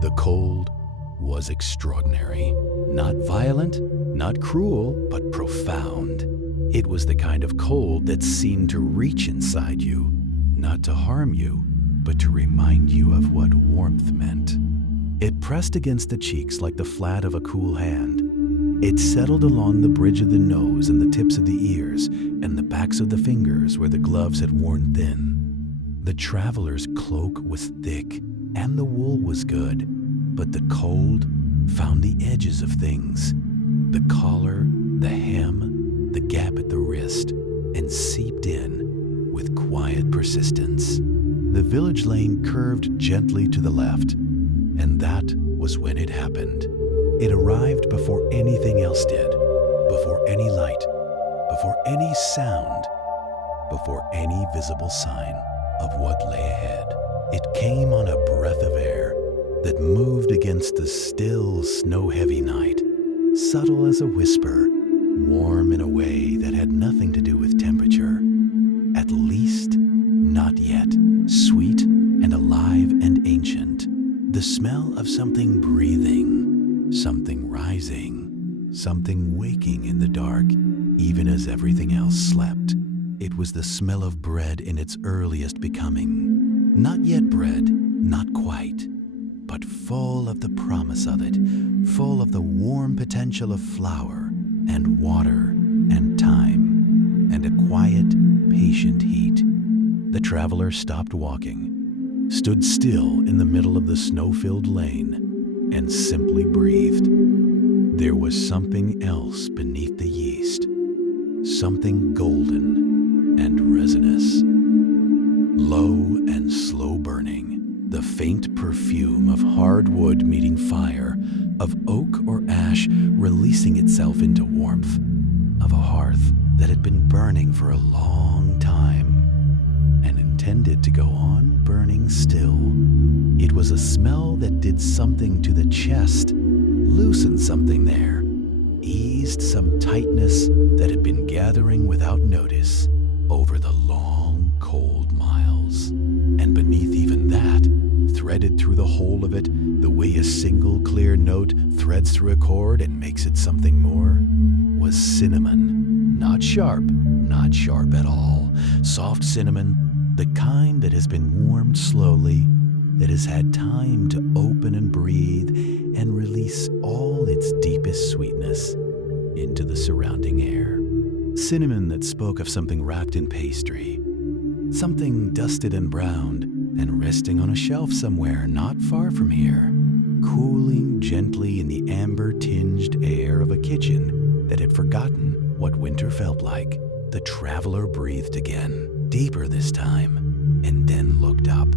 The cold was extraordinary. Not violent, not cruel, but profound. It was the kind of cold that seemed to reach inside you, not to harm you, but to remind you of what warmth meant. It pressed against the cheeks like the flat of a cool hand. It settled along the bridge of the nose and the tips of the ears and the backs of the fingers where the gloves had worn thin. The traveler's cloak was thick and the wool was good, but the cold found the edges of things, the collar, the hem, the gap at the wrist, and seeped in with quiet persistence. The village lane curved gently to the left, and that was when it happened. It arrived before anything else did, before any light, before any sound, before any visible sign of what lay ahead. It came on a breath of air that moved against the still, snow-heavy night, subtle as a whisper, warm in a way that had nothing to do with temperature. At least, not yet. Sweet and alive and ancient. The smell of something breathing, something rising, something waking in the dark, even as everything else slept. It was the smell of bread in its earliest becoming. Not yet bread, not quite, but full of the promise of it, full of the warm potential of flour and water and time and a quiet, patient heat. The traveler stopped walking, stood still in the middle of the snow-filled lane, and simply breathed. There was something else beneath the yeast, something golden and resinous, low and slow burning, the faint perfume of hard wood meeting fire, of oak or ash releasing itself into warmth, of a hearth that had been burning for a long time and intended to go on burning still. It was a smell that did something to the chest, loosened something there, eased some tightness that had been gathering without notice over the long, cold miles. And beneath even that, threaded through the whole of it, the way a single clear note threads through a chord and makes it something more, was cinnamon. Not sharp at all. Soft cinnamon, the kind that has been warmed slowly, that has had time to open and breathe and release all its deepest sweetness into the surrounding air. Cinnamon that spoke of something wrapped in pastry, something dusted and browned and resting on a shelf somewhere not far from here, cooling gently in the amber-tinged air of a kitchen that had forgotten what winter felt like. The traveler breathed again, deeper this time, and then looked up.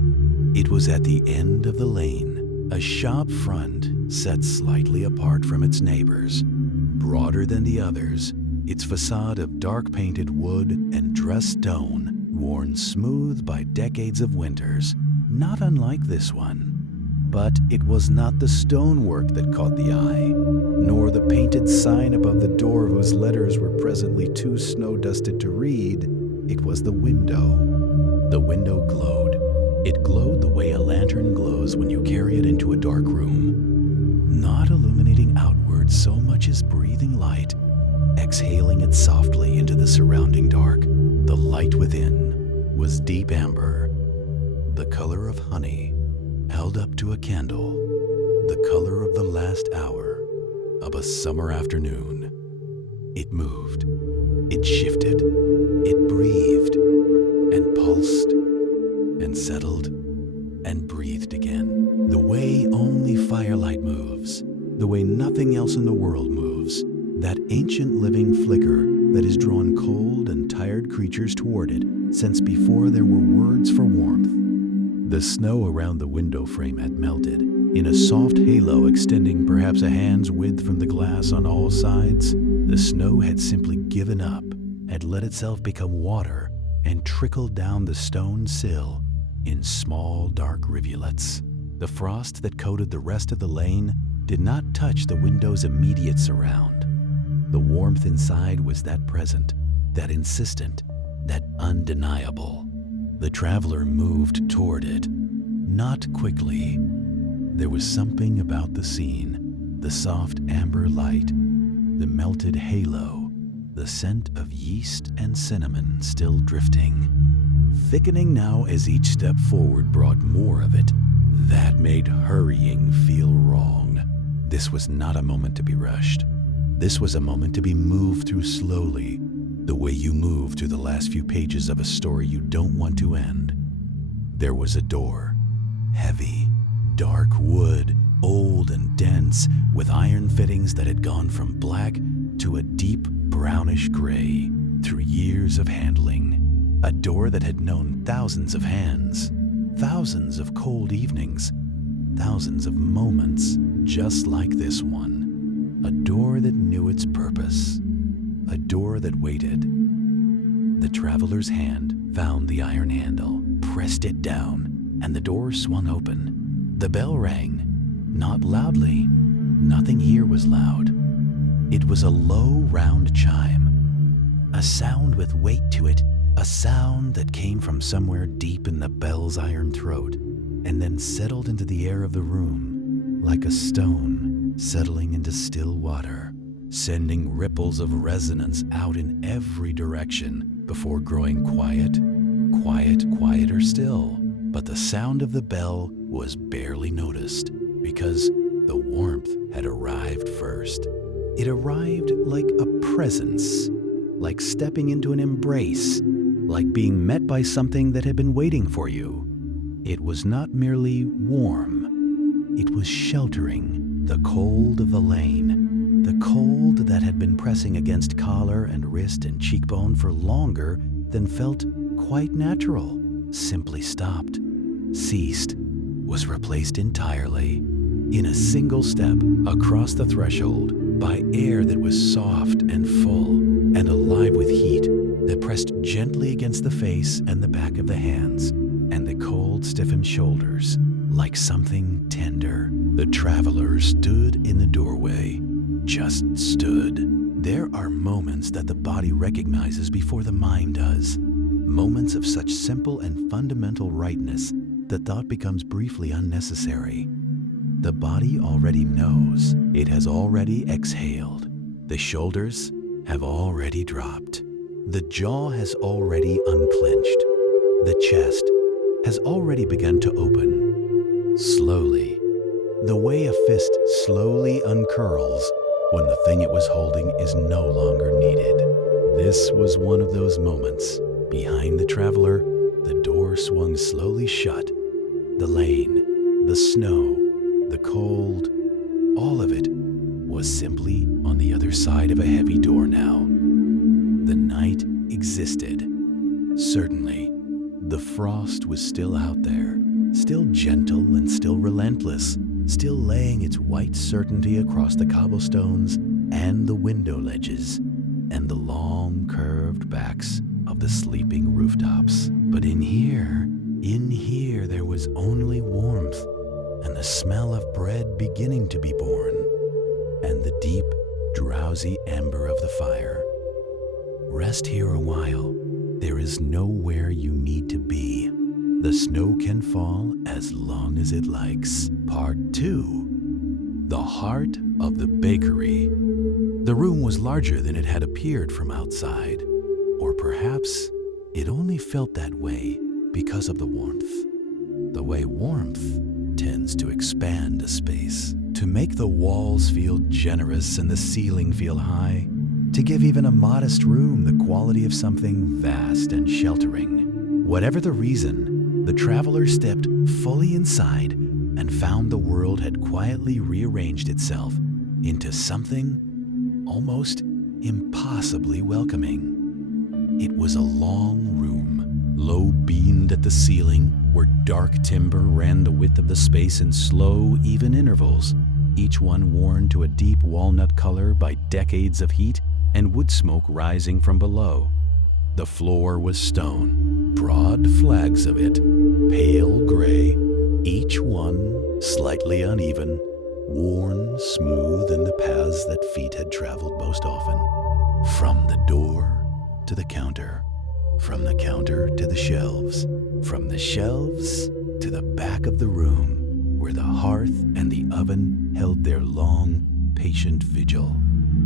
It was at the end of the lane, a shop front set slightly apart from its neighbors, broader than the others, its facade of dark-painted wood and dressed stone worn smooth by decades of winters, not unlike this one. But it was not the stonework that caught the eye, nor the painted sign above the door whose letters were presently too snow-dusted to read. It was the window. The window glowed. It glowed the way a lantern glows when you carry it into a dark room, not illuminating outward so much as breathing light, exhaling it softly into the surrounding dark. The light within was deep amber, the color of honey, held up to a candle, the color of the last hour of a summer afternoon. It moved, it shifted, it breathed, and pulsed, and settled, and breathed again. The way only firelight moves, the way nothing else in the world moves, that ancient living flicker that has drawn cold and tired creatures toward it since before there were words for warmth. The snow around the window frame had melted, in a soft halo extending perhaps a hand's width from the glass on all sides. The snow had simply given up, had let itself become water, and trickled down the stone sill in small dark rivulets. The frost that coated the rest of the lane did not touch the window's immediate surround. The warmth inside was that present, that insistent, that undeniable. The traveler moved toward it, not quickly. There was something about the scene, the soft amber light, the melted halo, the scent of yeast and cinnamon still drifting, thickening now as each step forward brought more of it. That made hurrying feel wrong. This was not a moment to be rushed. This was a moment to be moved through slowly, the way you move through the last few pages of a story you don't want to end. There was a door, heavy, dark wood, old and dense, with iron fittings that had gone from black to a deep brownish gray through years of handling. A door that had known thousands of hands, thousands of cold evenings, thousands of moments just like this one. A door that knew its purpose, a door that waited. The traveler's hand found the iron handle, pressed it down, and the door swung open. The bell rang, not loudly. Nothing here was loud. It was a low, round chime, a sound with weight to it, a sound that came from somewhere deep in the bell's iron throat and then settled into the air of the room like a stone settling into still water, sending ripples of resonance out in every direction before growing quiet, quieter still. But the sound of the bell was barely noticed because the warmth had arrived first. It arrived like a presence, like stepping into an embrace, like being met by something that had been waiting for you. It was not merely warm, it was sheltering the cold of the lane, the cold that had been pressing against collar and wrist and cheekbone for longer than felt quite natural, simply stopped, ceased, was replaced entirely, in a single step across the threshold, by air that was soft and full and alive with heat that pressed gently against the face and the back of the hands and the cold, stiffened shoulders like something tender. The traveler stood in the doorway, just stood. There are moments that the body recognizes before the mind does, moments of such simple and fundamental rightness that thought becomes briefly unnecessary. The body already knows. It has already exhaled. The shoulders have already dropped. The jaw has already unclenched. The chest has already begun to open. Slowly, the way a fist slowly uncurls when the thing it was holding is no longer needed. This was one of those moments. Behind the traveler, the door swung slowly shut. The lane, the snow, the cold, all of it was simply on the other side of a heavy door now. The night existed. Certainly, the frost was still out there, still gentle and still relentless, still laying its white certainty across the cobblestones and the window ledges and the long curved backs of the sleeping rooftops. But in here there was only warmth and the smell of bread beginning to be born and the deep, drowsy amber of the fire. Rest here a while. There is nowhere you need to be. The snow can fall as long as it likes. Part 2. The heart of the bakery. The room was larger than it had appeared from outside. Or perhaps it only felt that way because of the warmth. The way warmth tends to expand a space, to make the walls feel generous and the ceiling feel high, to give even a modest room the quality of something vast and sheltering. Whatever the reason, the traveler stepped fully inside and found the world had quietly rearranged itself into something almost impossibly welcoming. It was a long room, low-beamed at the ceiling, where dark timber ran the width of the space in slow, even intervals, each one worn to a deep walnut color by decades of heat and wood smoke rising from below. The floor was stone, broad flags of it, pale gray, each one slightly uneven, worn smooth in the paths that feet had traveled most often, from the door to the counter, from the counter to the shelves, from the shelves to the back of the room, where the hearth and the oven held their long, patient vigil.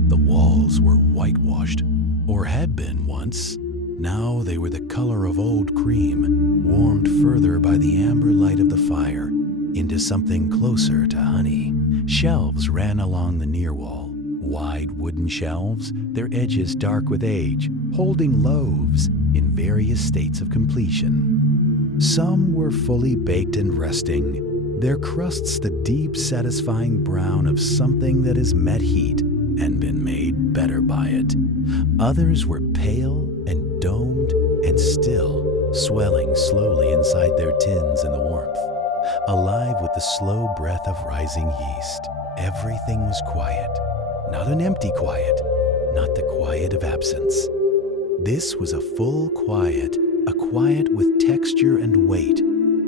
The walls were whitewashed, or had been once. Now they were the color of old cream, warmed further by the amber light of the fire into something closer to honey. Shelves ran along the near wall, wide wooden shelves, their edges dark with age, holding loaves in various states of completion. Some were fully baked and resting, their crusts the deep, satisfying brown of something that has met heat and been made better by it. Others were pale and domed and still, swelling slowly inside their tins in the warmth, alive with the slow breath of rising yeast. Everything was quiet, not an empty quiet, not the quiet of absence. This was a full quiet, a quiet with texture and weight,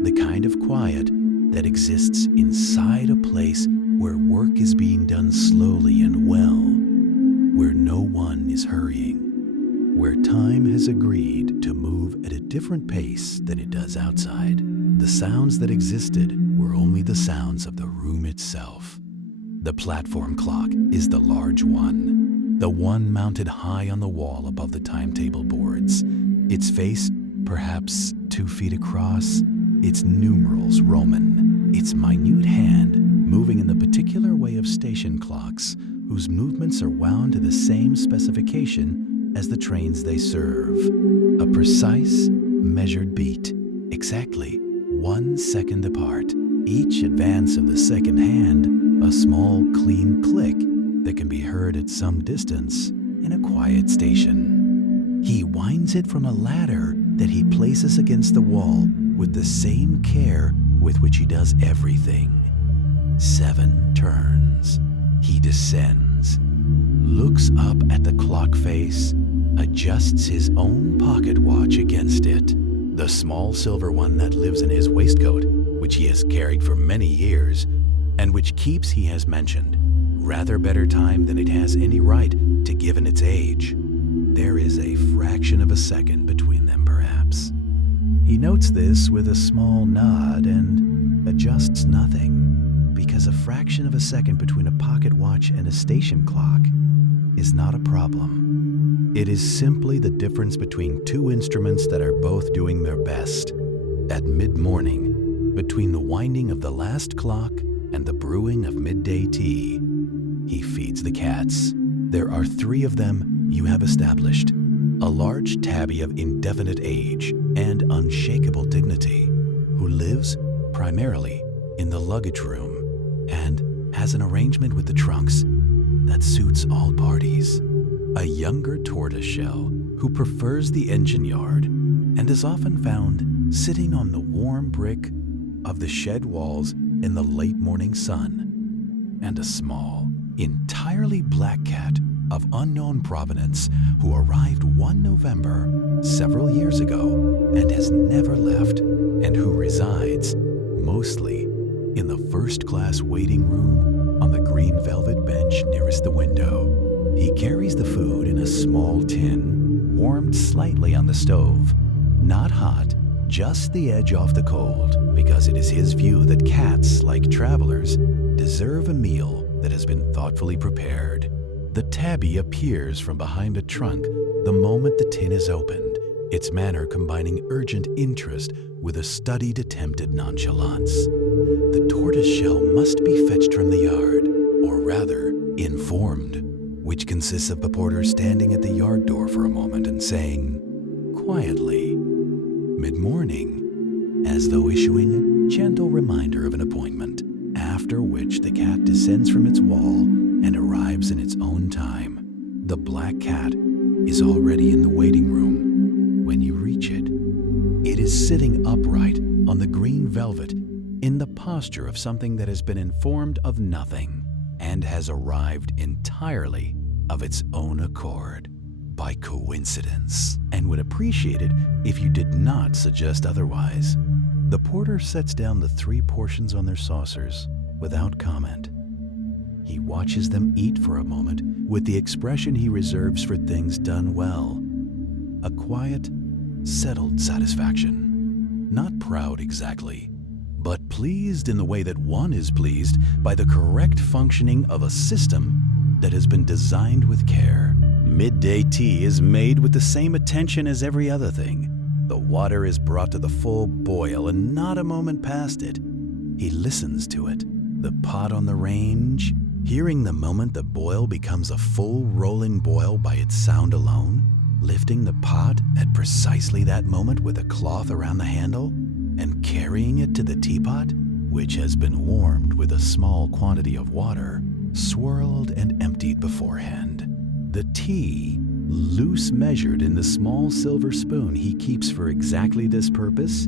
the kind of quiet that exists inside a place where work is being done slowly and well, where no one is hurrying, where time has agreed to move at a different pace than it does outside. The sounds that existed were only the sounds of the room itself. The platform clock is the large one, the one mounted high on the wall above the timetable boards, its face perhaps 2 feet across, its numerals Roman, its minute hand moving in the particular way of station clocks, whose movements are wound to the same specification as the trains they serve. A precise, measured beat, exactly 1 second apart. Each advance of the second hand, a small, clean click that can be heard at some distance in a quiet station. He winds it from a ladder that he places against the wall with the same care with which he does everything. 7 turns. He descends, looks up at the clock face, adjusts his own pocket watch against it, the small silver one that lives in his waistcoat, which he has carried for many years, and which keeps, he has mentioned, rather better time than it has any right to given its age. There is a fraction of a second between them, perhaps. He notes this with a small nod and adjusts nothing, because a fraction of a second between a pocket watch and a station clock is not a problem. It is simply the difference between 2 instruments that are both doing their best. At mid-morning, between the winding of the last clock and the brewing of midday tea, he feeds the cats. There are 3 of them you have established, a large tabby of indefinite age and unshakable dignity, who lives primarily in the luggage room and has an arrangement with the trunks that suits all parties. A younger tortoiseshell who prefers the engine yard and is often found sitting on the warm brick of the shed walls in the late morning sun, and a small, entirely black cat of unknown provenance who arrived one November several years ago and has never left, and who resides mostly in the first-class waiting room on the green velvet bench nearest the window. He carries the food in a small tin, warmed slightly on the stove, not hot, just the edge off the cold, because it is his view that cats, like travelers, deserve a meal that has been thoughtfully prepared. The tabby appears from behind a trunk the moment the tin is opened, its manner combining urgent interest with a studied attempt at nonchalance. The tortoiseshell must be fetched from the yard, or rather, informed, which consists of the porter standing at the yard door for a moment and saying, quietly, "Mid-morning," as though issuing a gentle reminder of an appointment, after which the cat descends from its wall and arrives in its own time. The black cat is already in the waiting room when you reach it. It is sitting upright on the green velvet in the posture of something that has been informed of nothing and has arrived entirely of its own accord, by coincidence, and would appreciate it if you did not suggest otherwise. The porter sets down the 3 portions on their saucers without comment. He watches them eat for a moment with the expression he reserves for things done well. A quiet, settled satisfaction. Not proud exactly, but pleased in the way that one is pleased by the correct functioning of a system that has been designed with care. Midday tea is made with the same attention as every other thing. The water is brought to the full boil and not a moment past it. He listens to it, the pot on the range, hearing the moment the boil becomes a full rolling boil by its sound alone, lifting the pot at precisely that moment with a cloth around the handle, and carrying it to the teapot, which has been warmed with a small quantity of water, swirled and emptied beforehand. The tea, loose measured in the small silver spoon he keeps for exactly this purpose,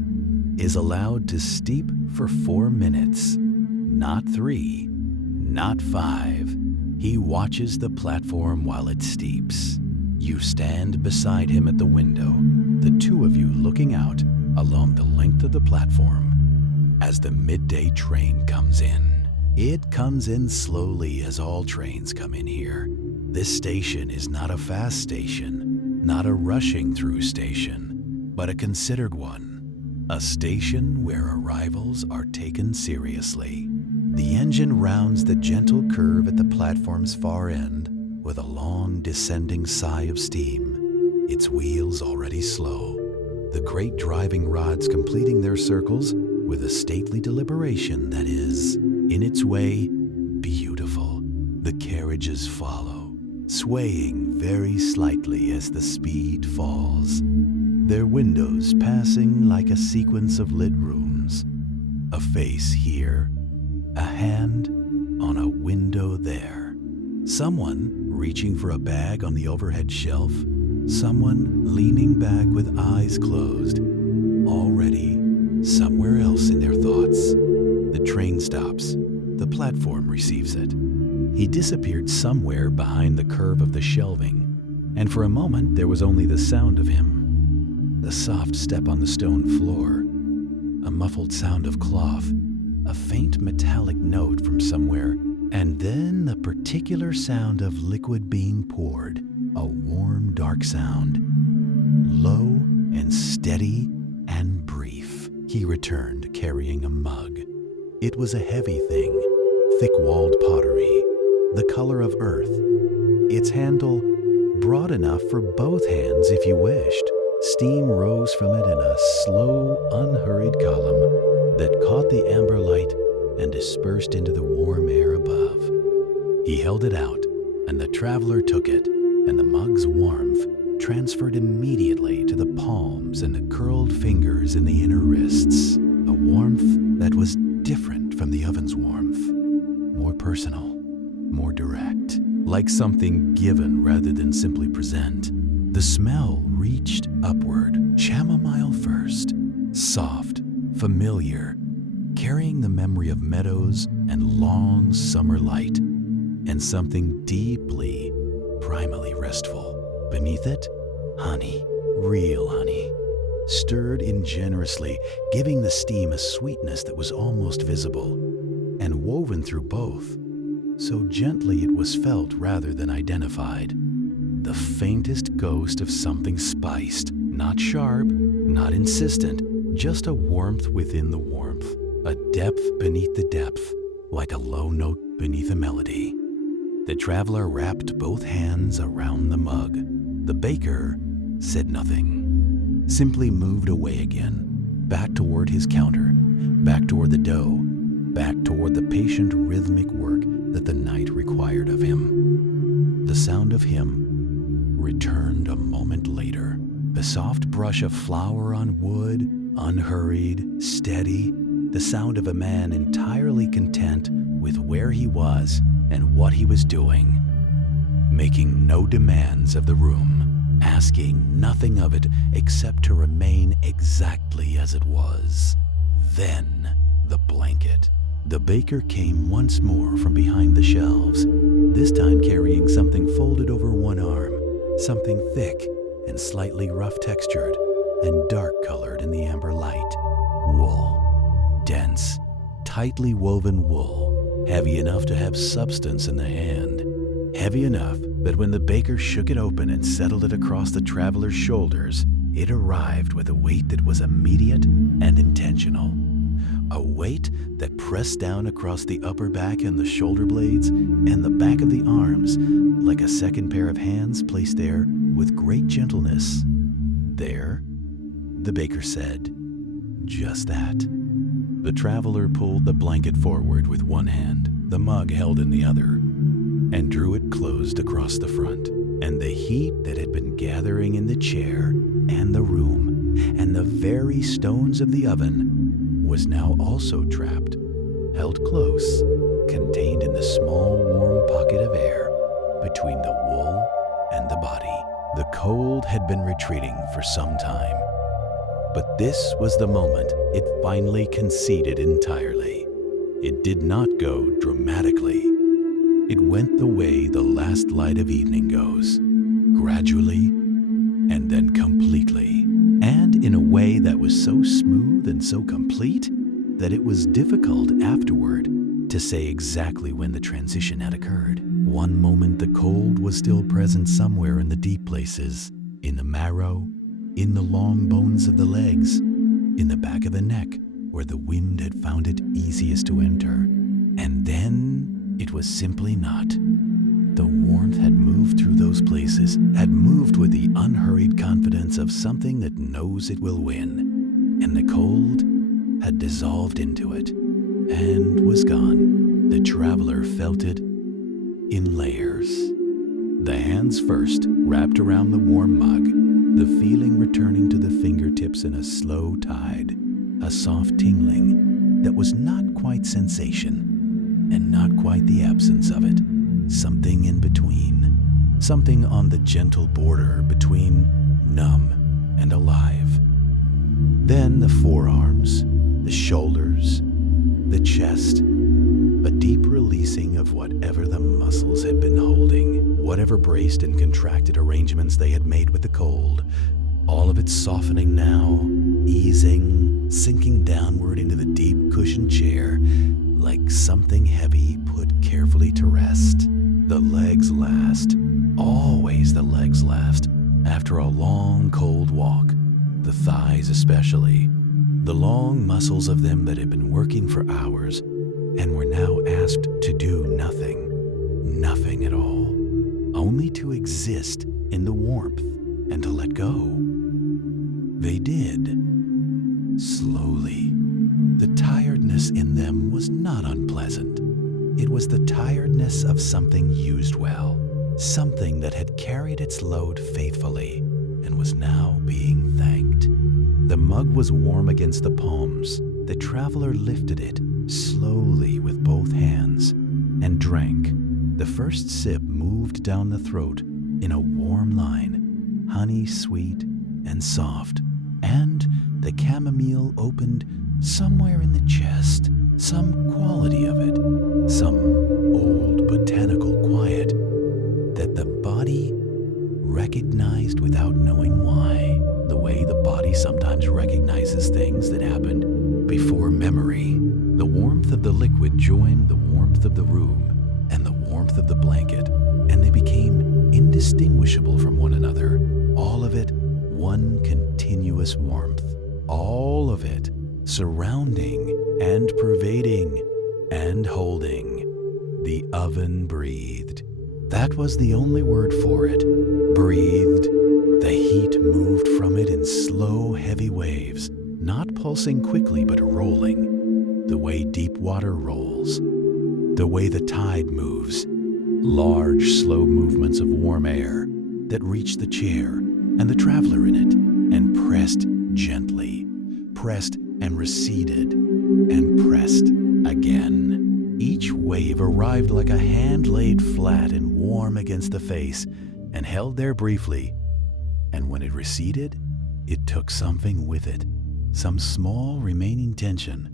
is allowed to steep for 4 minutes. Not 3, not 5. He watches the platform while it steeps. You stand beside him at the window, the two of you looking out along the length of the platform as the midday train comes in. It comes in slowly as all trains come in here. This station is not a fast station, not a rushing through station, but a considered one. A station where arrivals are taken seriously. The engine rounds the gentle curve at the platform's far end with a long descending sigh of steam, its wheels already slow, the great driving rods completing their circles with a stately deliberation that is, in its way, beautiful. The carriages follow, swaying very slightly as the speed falls, their windows passing like a sequence of lit rooms. A face here, a hand on a window there. Someone reaching for a bag on the overhead shelf, someone leaning back with eyes closed, already somewhere else in their thoughts. The train stops, the platform receives it. He disappeared somewhere behind the curve of the shelving, and for a moment there was only the sound of him. The soft step on the stone floor, a muffled sound of cloth, a faint metallic note from somewhere, and then the particular sound of liquid being poured, a warm, dark sound, low and steady and brief. He returned carrying a mug. It was a heavy thing, thick-walled pottery, the color of earth. Its handle broad enough for both hands if you wished. Steam rose from it in a slow, unhurried column that caught the amber light and dispersed into the warm air above. He held it out, and the traveler took it, and the mug's warmth transferred immediately to the palms and the curled fingers in the inner wrists, a warmth that was different from the oven's warmth, more personal, more direct, like something given rather than simply present. The smell reached upward, chamomile first, soft, familiar, carrying the memory of meadows and long summer light, and something deeply, primally restful. Beneath it, honey, real honey, stirred in generously, giving the steam a sweetness that was almost visible, and woven through both, so gently it was felt rather than identified. The faintest ghost of something spiced, not sharp, not insistent, just a warmth within the warmth, a depth beneath the depth, like a low note beneath a melody. The traveler wrapped both hands around the mug. The baker said nothing, simply moved away again, back toward his counter, back toward the dough, back toward the patient rhythmic work that the night required of him. The sound of him returned a moment later. The soft brush of flour on wood, unhurried, steady, the sound of a man entirely content with where he was and what he was doing, making no demands of the room, asking nothing of it except to remain exactly as it was. Then the blanket. The baker came once more from behind the shelves, this time carrying something folded over one arm, something thick and slightly rough textured and dark colored in the amber light. Wool. Dense, tightly woven wool, heavy enough to have substance in the hand, heavy enough that when the baker shook it open and settled it across the traveler's shoulders, it arrived with a weight that was immediate and intentional. A weight that pressed down across the upper back and the shoulder blades and the back of the arms like a second pair of hands placed there with great gentleness. There, the baker said, "Just that." The traveler pulled the blanket forward with one hand, the mug held in the other, and drew it closed across the front. And the heat that had been gathering in the chair and the room and the very stones of the oven was now also trapped, held close, contained in the small warm pocket of air between the wool and the body. The cold had been retreating for some time, but this was the moment it finally conceded entirely. It did not go dramatically. It went the way the last light of evening goes, gradually and then completely, and in a way that was so smooth and so complete that it was difficult afterward to say exactly when the transition had occurred. One moment the cold was still present somewhere in the deep places, in the marrow, in the long bones of the legs, in the back of the neck where the wind had found it easiest to enter. And then it was simply not. The warmth had moved through those places, had moved with the unhurried confidence of something that knows it will win, and the cold had dissolved into it and was gone. The traveler felt it in layers. The hands first wrapped around the warm mug, the feeling returning to the fingertips in a slow tide, a soft tingling that was not quite sensation and not quite the absence of it, something in between, something on the gentle border between numb and alive. Then the forearms, the shoulders, the chest, a deep releasing of whatever the muscles had been holding, whatever braced and contracted arrangements they had made with the cold, all of it softening now, easing, sinking downward into the deep cushioned chair, like something heavy put carefully to rest. The legs last, always the legs last, after a long cold walk, the thighs especially, the long muscles of them that had been working for hours and were now asked to do nothing at all, only to exist in the warmth and to let go. They did, slowly. The tiredness in them was not unpleasant. It was the tiredness of something used well, something that had carried its load faithfully and was now being thanked. The mug was warm against the palms. The traveler lifted it slowly with both hands and drank. The first sip moved down the throat in a warm line, honey sweet and soft, and the chamomile opened somewhere in the chest, some quality of it, some old botanical quiet that the body recognized without knowing why, the way the body sometimes recognizes things that happened before memory. The warmth of the liquid joined the warmth of the room and the warmth of the blanket, and they became indistinguishable from one another, all of it one continuous warmth, all of it surrounding and pervading and holding. The oven breathed. That was the only word for it. Breathed. The heat moved from it in slow, heavy waves, not pulsing quickly but rolling, the way deep water rolls, the way the tide moves, large, slow movements of warm air that reached the chair and the traveler in it and pressed gently, pressed and receded, and pressed again. Each wave arrived like a hand laid flat and warm against the face and held there briefly, and when it receded, it took something with it, some small remaining tension,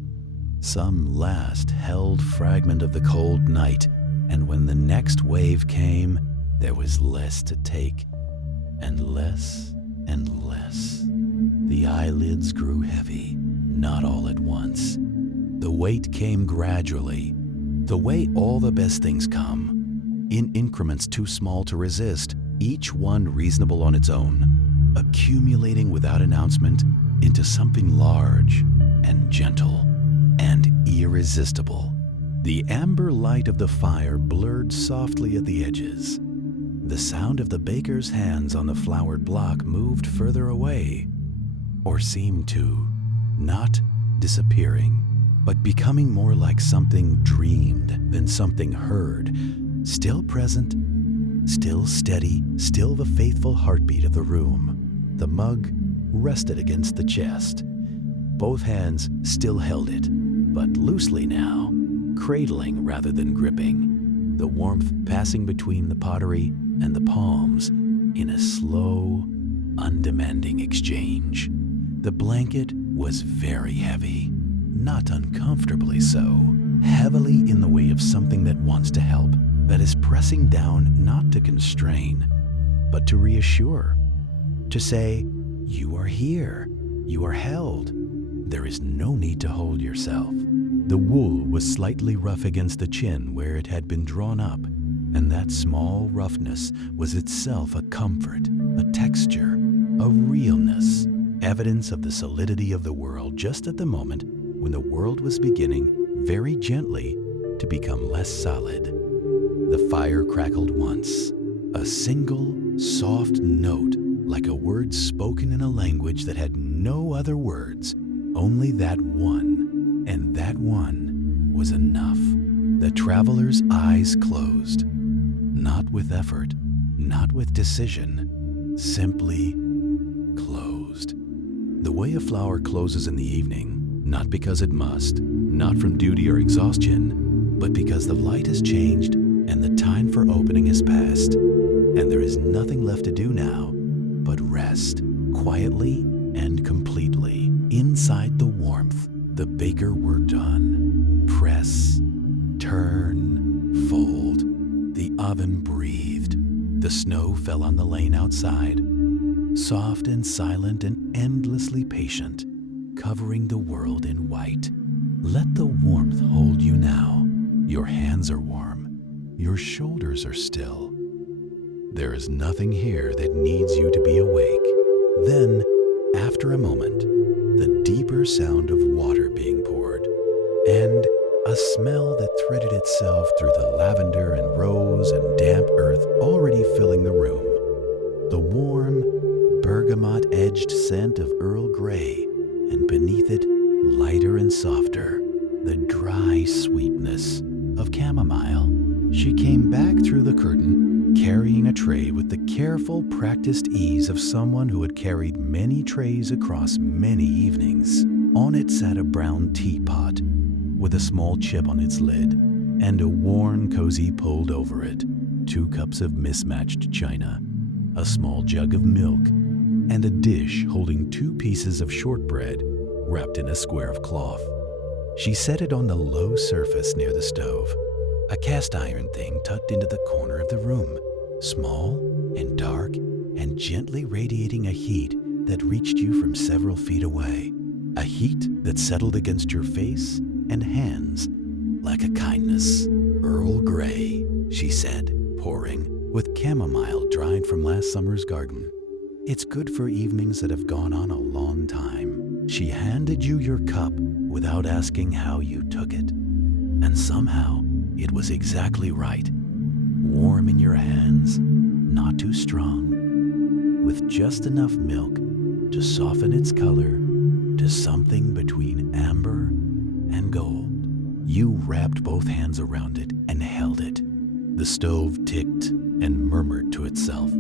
some last held fragment of the cold night, and when the next wave came, there was less to take, and less and less. The eyelids grew heavy, not all at once. The weight came gradually, The way all the best things come, in increments too small to resist, each one reasonable on its own, accumulating without announcement into something large and gentle and irresistible. The amber light of the fire blurred softly at the edges. The sound of the baker's hands on the floured block moved further away, or seemed to, not disappearing, but becoming more like something dreamed than something heard, still present, still steady, still the faithful heartbeat of the room. The mug rested against the chest. Both hands still held it, but loosely now, cradling rather than gripping, the warmth passing between the pottery and the palms in a slow, undemanding exchange. The blanket was very heavy, not uncomfortably so, heavily in the way of something that wants to help, that is pressing down not to constrain, but to reassure, to say, you are here, you are held. There is no need to hold yourself. The wool was slightly rough against the chin where it had been drawn up, and that small roughness was itself a comfort, a texture, a realness, evidence of the solidity of the world just at the moment when the world was beginning, very gently, to become less solid. The fire crackled once, a single, soft note like a word spoken in a language that had no other words, only that one, and that one was enough. The traveler's eyes closed. Not with effort, not with decision, simply closed. The way a flower closes in the evening, not because it must, not from duty or exhaustion, but because the light has changed and the time for opening has passed, and there is nothing left to do now but rest, quietly and completely. Inside the warmth, the baker worked on. Press, turn, fold. The oven breathed. The snow fell on the lane outside, soft and silent and endlessly patient, covering the world in white. Let the warmth hold you now. Your hands are warm. Your shoulders are still. There is nothing here that needs you to be awake. Then, after a moment, the deeper sound of water being poured, and a smell that threaded itself through the lavender and rose and damp earth already filling the room. The warm, bergamot-edged scent of Earl Grey, and beneath it, lighter and softer, the dry sweetness of chamomile. She came back through the curtain, carrying a tray with the careful, practiced ease of someone who had carried many trays across many evenings. On it sat a brown teapot, with a small chip on its lid, and a worn cozy pulled over it, 2 cups of mismatched china, a small jug of milk, and a dish holding 2 pieces of shortbread wrapped in a square of cloth. She set it on the low surface near the stove, a cast iron thing tucked into the corner of the room, small and dark and gently radiating a heat that reached you from several feet away, a heat that settled against your face and hands like a kindness. Earl Grey, she said, pouring, with chamomile dried from last summer's garden. It's good for evenings that have gone on a long time. She handed you your cup without asking how you took it. And somehow, it was exactly right. Warm in your hands, not too strong, with just enough milk to soften its color to something between amber and gold. You wrapped both hands around it and held it. The stove ticked and murmured to itself.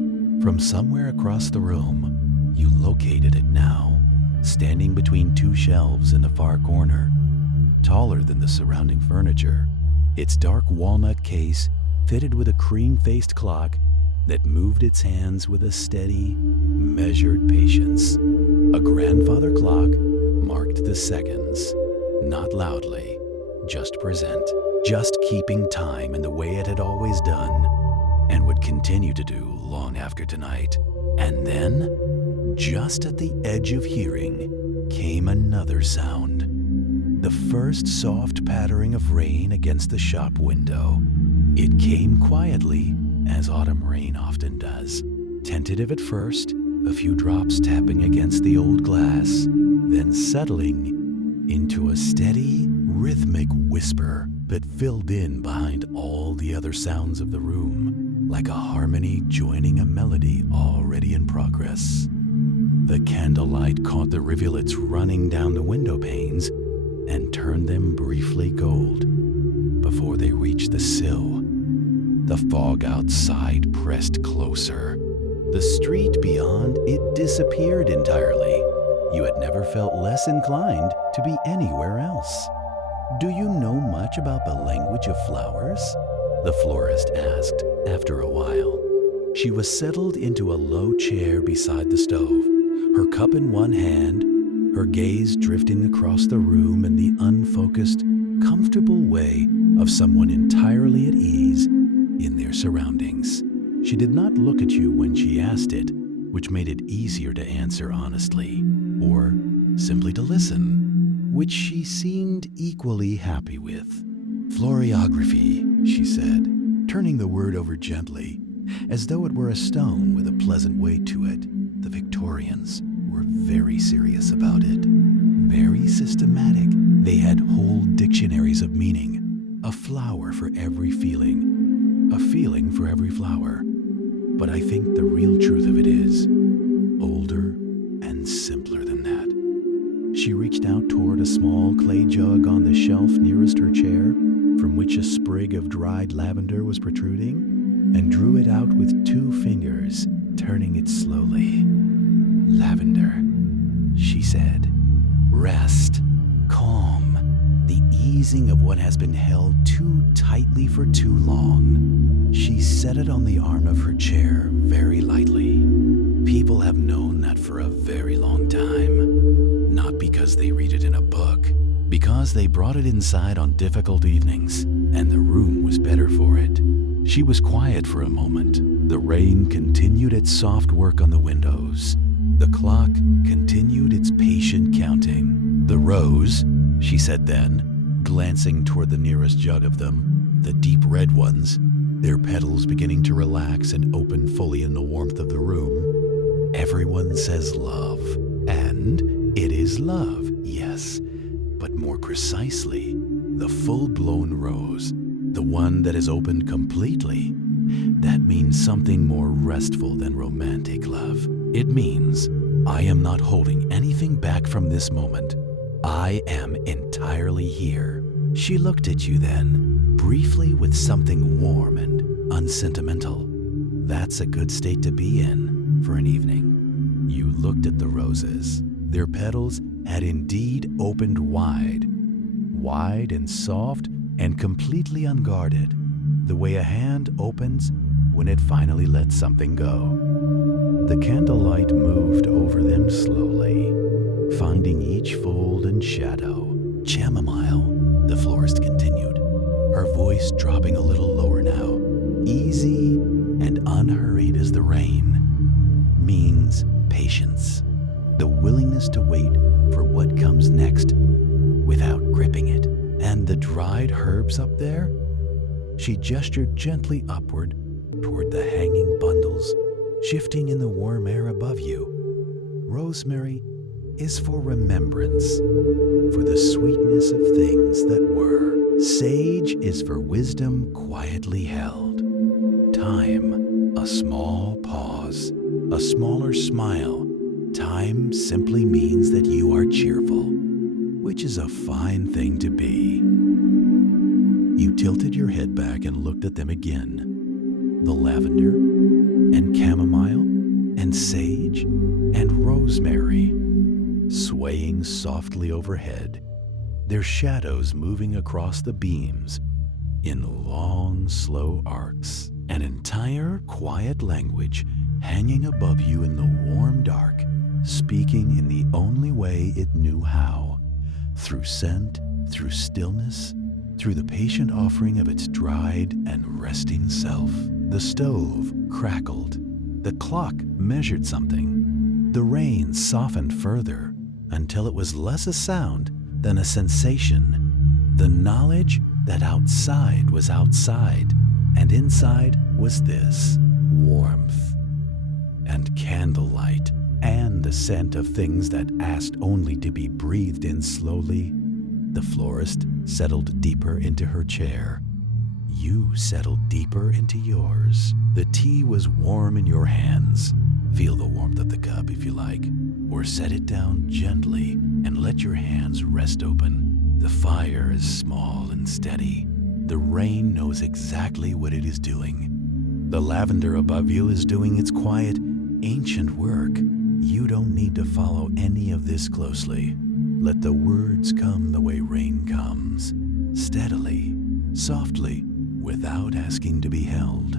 From somewhere across the room, you located it now, standing between 2 shelves in the far corner, taller than the surrounding furniture, its dark walnut case fitted with a cream-faced clock that moved its hands with a steady, measured patience. A grandfather clock marked the seconds, not loudly, just present, just keeping time in the way it had always done, and would continue to do long after tonight. And then, just at the edge of hearing, came another sound. the first soft pattering of rain against the shop window. It came quietly, as autumn rain often does. Tentative at first, a few drops tapping against the old glass, then settling into a steady, rhythmic whisper that filled in behind all the other sounds of the room, like a harmony joining a melody already in progress. The candlelight caught the rivulets running down the window panes and turned them briefly gold before they reached the sill. The fog outside pressed closer. The street beyond it disappeared entirely. You had never felt less inclined to be anywhere else. "Do you know much about the language of flowers?" the florist asked after a while. She was settled into a low chair beside the stove, her cup in one hand, her gaze drifting across the room in the unfocused, comfortable way of someone entirely at ease in their surroundings. She did not look at you when she asked it, which made it easier to answer honestly, or simply to listen, which she seemed equally happy with. "Floriography," she said, turning the word over gently, as though it were a stone with a pleasant weight to it. The Victorians were very serious about it, very systematic. They had whole dictionaries of meaning, a flower for every feeling, a feeling for every flower. But I think the real truth of it is older and simpler than that. She reached out toward a small clay jug on the shelf nearest her chair, from which a sprig of dried lavender was protruding, and drew it out with 2 fingers, turning it slowly. "Lavender," she said. "Rest, calm, the easing of what has been held too tightly for too long." She set it on the arm of her chair very lightly. People have known that for a very long time. Not because they read it in a book, because they brought it inside on difficult evenings, and the room was better for it. She was quiet for a moment. The rain continued its soft work on the windows. The clock continued its patient counting. "The rose," she said then, glancing toward the nearest jug of them, the deep red ones, their petals beginning to relax and open fully in the warmth of the room. "Everyone says love, and it is love, yes, but more precisely, the full-blown rose, the one that is opened completely. That means something more restful than romantic love. It means I am not holding anything back from this moment. I am entirely here." She looked at you then, briefly, with something warm and unsentimental. That's a good state to be in for an evening. You looked at the roses. Their petals had indeed opened wide, wide and soft and completely unguarded, the way a hand opens when it finally lets something go. The candlelight moved over them slowly, finding each fold and shadow. "Chamomile," the florist continued, her voice dropping a little lower now, "easy and unhurried as the rain, means patience, the willingness to wait for what comes next without gripping it. And the dried herbs up there?" She gestured gently upward toward the hanging bundles, shifting in the warm air above you. "Rosemary is for remembrance, for the sweetness of things that were. Sage is for wisdom quietly held. Thyme, a small pause, a smaller smile. Time simply means that you are cheerful, which is a fine thing to be." You tilted your head back and looked at them again. The lavender, and chamomile, and sage, and rosemary, swaying softly overhead, their shadows moving across the beams in long, slow arcs. An entire quiet language hanging above you in the warm dark, speaking in the only way it knew how, through scent, through stillness, through the patient offering of its dried and resting self. The stove crackled. The clock measured something. The rain softened further until it was less a sound than a sensation, the knowledge that outside was outside and inside was this warmth and candlelight and the scent of things that asked only to be breathed in slowly. The florist settled deeper into her chair. You settled deeper into yours. The tea was warm in your hands. Feel the warmth of the cup if you like, or set it down gently and let your hands rest open. The fire is small and steady. The rain knows exactly what it is doing. The lavender above you is doing its quiet, ancient work. You don't need to follow any of this closely. Let the words come the way rain comes, steadily, softly, without asking to be held.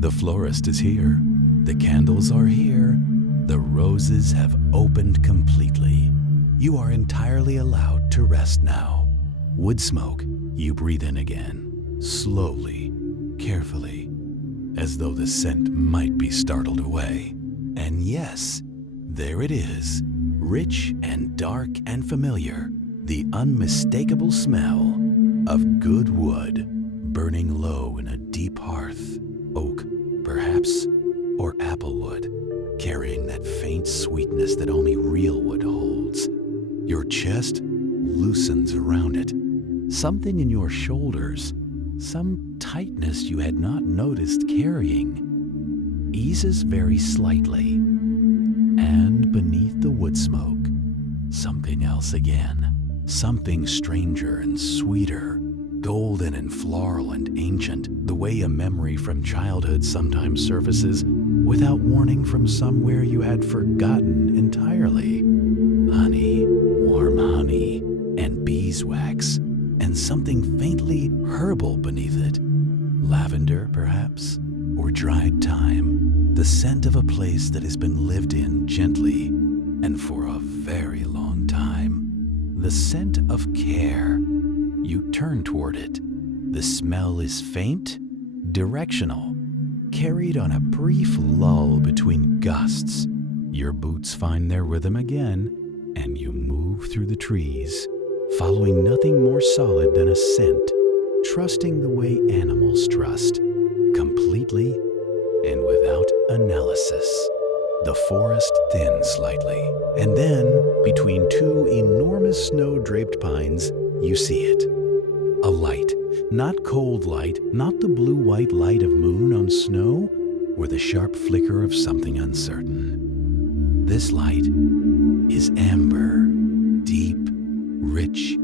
The florist is here. The candles are here. The roses have opened completely. You are entirely allowed to rest now. Woodsmoke, you breathe in again, slowly, carefully, as though the scent might be startled away. And yes, there it is, rich and dark and familiar, the unmistakable smell of good wood burning low in a deep hearth, oak, perhaps, or applewood, carrying that faint sweetness that only real wood holds. Your chest loosens around it. Something in your shoulders, some tightness you had not noticed carrying, eases very slightly. And beneath the wood smoke, something else again, something stranger and sweeter, golden and floral and ancient, the way a memory from childhood sometimes surfaces without warning from somewhere you had forgotten entirely. Honey, warm honey, and beeswax, and something faintly herbal beneath it. Lavender, perhaps, or dried thyme, the scent of a place that has been lived in gently and for a very long time. The scent of care. You turn toward it. The smell is faint, directional, carried on a brief lull between gusts. Your boots find their rhythm again, and you move through the trees, following nothing more solid than a scent, trusting the way animals trust, completely and without analysis. The forest thins slightly, and then, between two enormous snow-draped pines, you see it. A light, not cold light, not the blue-white light of moon on snow, or the sharp flicker of something uncertain. This light is amber, deep, rich,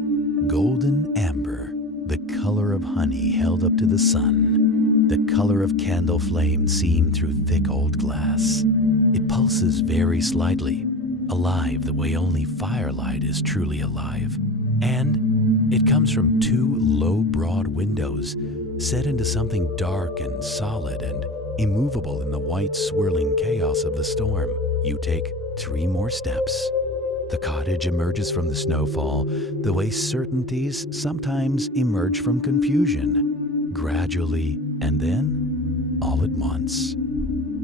golden amber, the color of honey held up to the sun, the color of candle flame seen through thick old glass. It pulses very slightly, alive the way only firelight is truly alive. And it comes from two low, broad windows set into something dark and solid and immovable in the white, swirling chaos of the storm. You take 3 more steps. The cottage emerges from the snowfall the way certainties sometimes emerge from confusion, gradually and then all at once.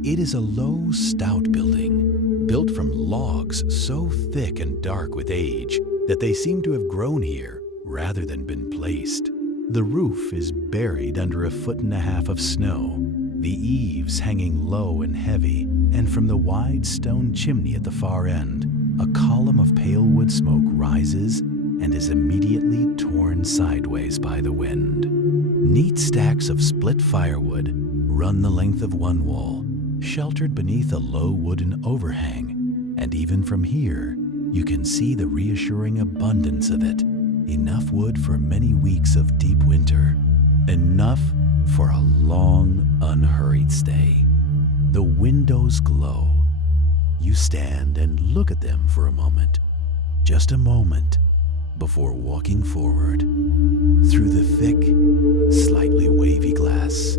It is a low, stout building, built from logs so thick and dark with age that they seem to have grown here rather than been placed. The roof is buried under 1.5 feet of snow, the eaves hanging low and heavy, and from the wide stone chimney at the far end, a column of pale wood smoke rises and is immediately torn sideways by the wind. Neat stacks of split firewood run the length of one wall, sheltered beneath a low wooden overhang, and even from here, you can see the reassuring abundance of it. Enough wood for many weeks of deep winter. Enough for a long, unhurried stay. The windows glow. You stand and look at them for a moment. Just a moment before walking forward. Through the thick, slightly wavy glass,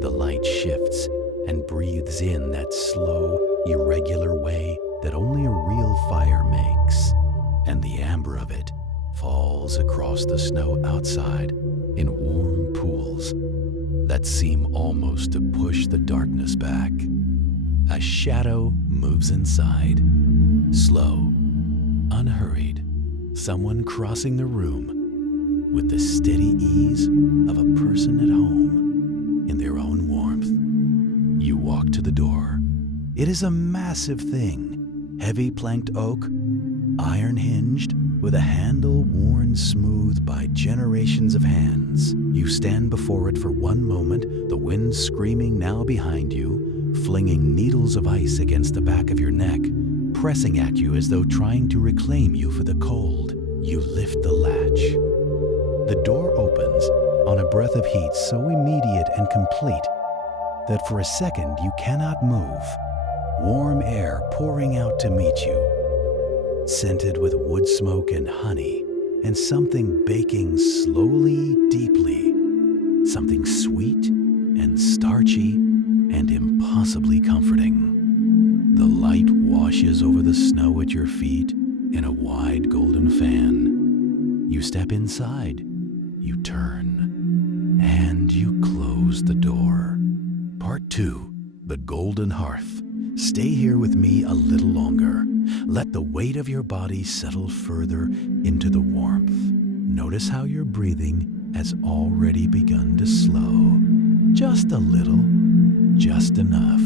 the light shifts and breathes in that slow, irregular way that only a real fire makes, and the amber of it falls across the snow outside in warm pools that seem almost to push the darkness back. A shadow moves inside, slow, unhurried, someone crossing the room with the steady ease of a person at home in their own warmth. You walk to the door. It is a massive thing, heavy planked oak, iron hinged, with a handle worn smooth by generations of hands. You stand before it for one moment, the wind screaming now behind you, flinging needles of ice against the back of your neck, pressing at you as though trying to reclaim you for the cold. You lift the latch. The door opens on a breath of heat so immediate and complete that for a second you cannot move. Warm air pouring out to meet you, scented with wood smoke and honey, and something baking slowly, deeply, something sweet and starchy and impossibly comforting. The light washes over the snow at your feet in a wide golden fan. You step inside, you turn, and you close the door. Part 2, the golden hearth. Stay here with me a little longer. Let the weight of your body settle further into the warmth. Notice how your breathing has already begun to slow. Just a little, just enough.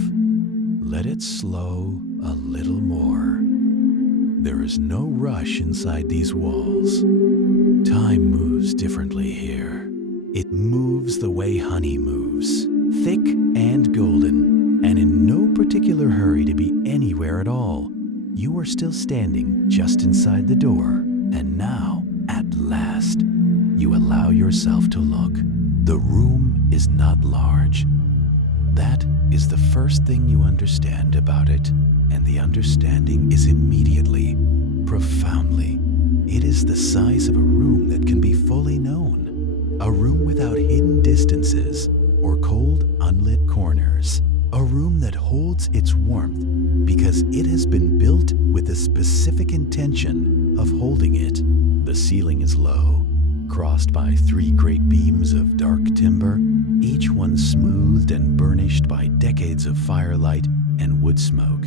Let it slow a little more. There is no rush inside these walls. Time moves differently here. It moves the way honey moves, thick and golden, and in no particular hurry to be anywhere at all. You are still standing just inside the door, and now, at last, you allow yourself to look. The room is not large. That is the first thing you understand about it, and the understanding is immediately, profoundly. It is the size of a room that can be fully known, a room without hidden distances or cold, unlit corners, a room that holds its warmth because it has been built with the specific intention of holding it. The ceiling is low, crossed by 3 great beams of dark timber, each one smoothed and burnished by decades of firelight and wood smoke,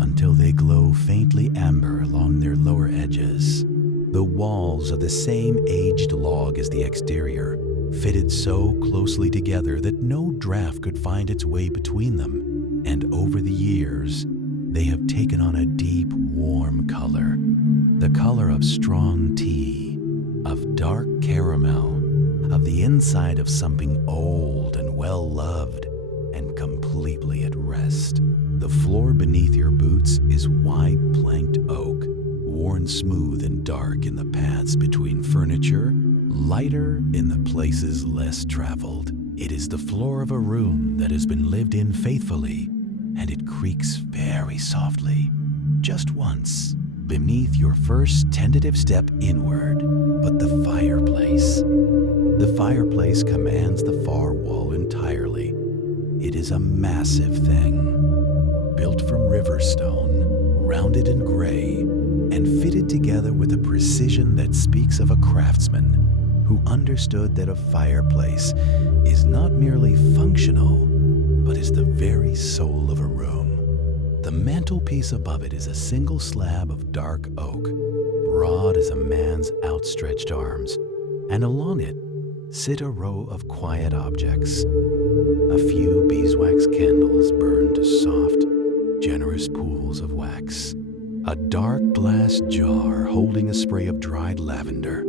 until they glow faintly amber along their lower edges. The walls are the same aged log as the exterior, fitted so closely together that no draft could find its way between them, and over the years, they have taken on a deep, warm color, the color of strong tea, of dark caramel, of the inside of something old and well-loved and completely at rest. The floor beneath your boots is wide planked oak, worn smooth and dark in the paths between furniture, lighter in the places less traveled. It is the floor of a room that has been lived in faithfully, and it creaks very softly, just once, beneath your first tentative step inward. But the fireplace commands the far wall entirely. It is a massive thing, built from river stone, rounded and gray, and fitted together with a precision that speaks of a craftsman who understood that a fireplace is not merely functional, but is the very soul of a room. The mantelpiece above it is a single slab of dark oak, broad as a man's outstretched arms, and along it sit a row of quiet objects. A few beeswax candles burn to soft, generous pools of wax. A dark glass jar holding a spray of dried lavender.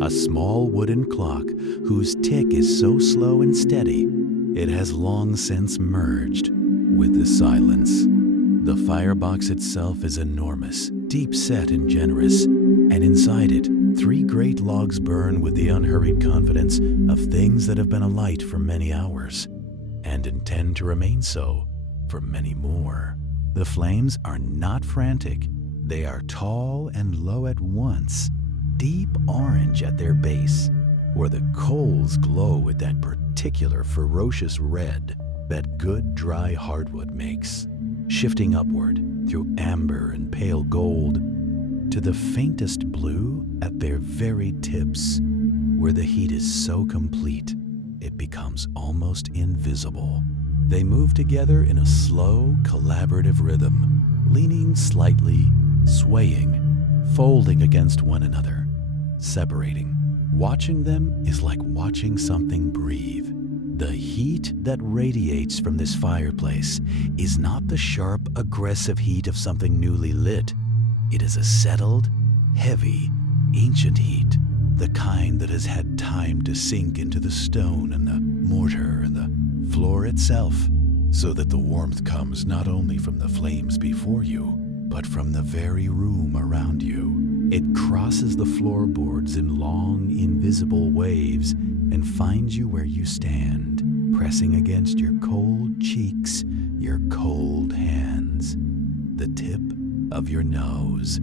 A small wooden clock whose tick is so slow and steady, it has long since merged with the silence. The firebox itself is enormous, deep-set and generous, and inside it, 3 great logs burn with the unhurried confidence of things that have been alight for many hours, and intend to remain so for many more. The flames are not frantic. They are tall and low at once, deep orange at their base, where the coals glow with that particular ferocious red that good dry hardwood makes, shifting upward through amber and pale gold to the faintest blue at their very tips, where the heat is so complete it becomes almost invisible. They move together in a slow, collaborative rhythm, leaning slightly, swaying, folding against one another, separating. Watching them is like watching something breathe. The heat that radiates from this fireplace is not the sharp, aggressive heat of something newly lit. It is a settled, heavy, ancient heat, the kind that has had time to sink into the stone and the mortar and the floor itself, so that the warmth comes not only from the flames before you, but from the very room around you. It crosses the floorboards in long, invisible waves and finds you where you stand, pressing against your cold cheeks, your cold hands, the tip of your nose.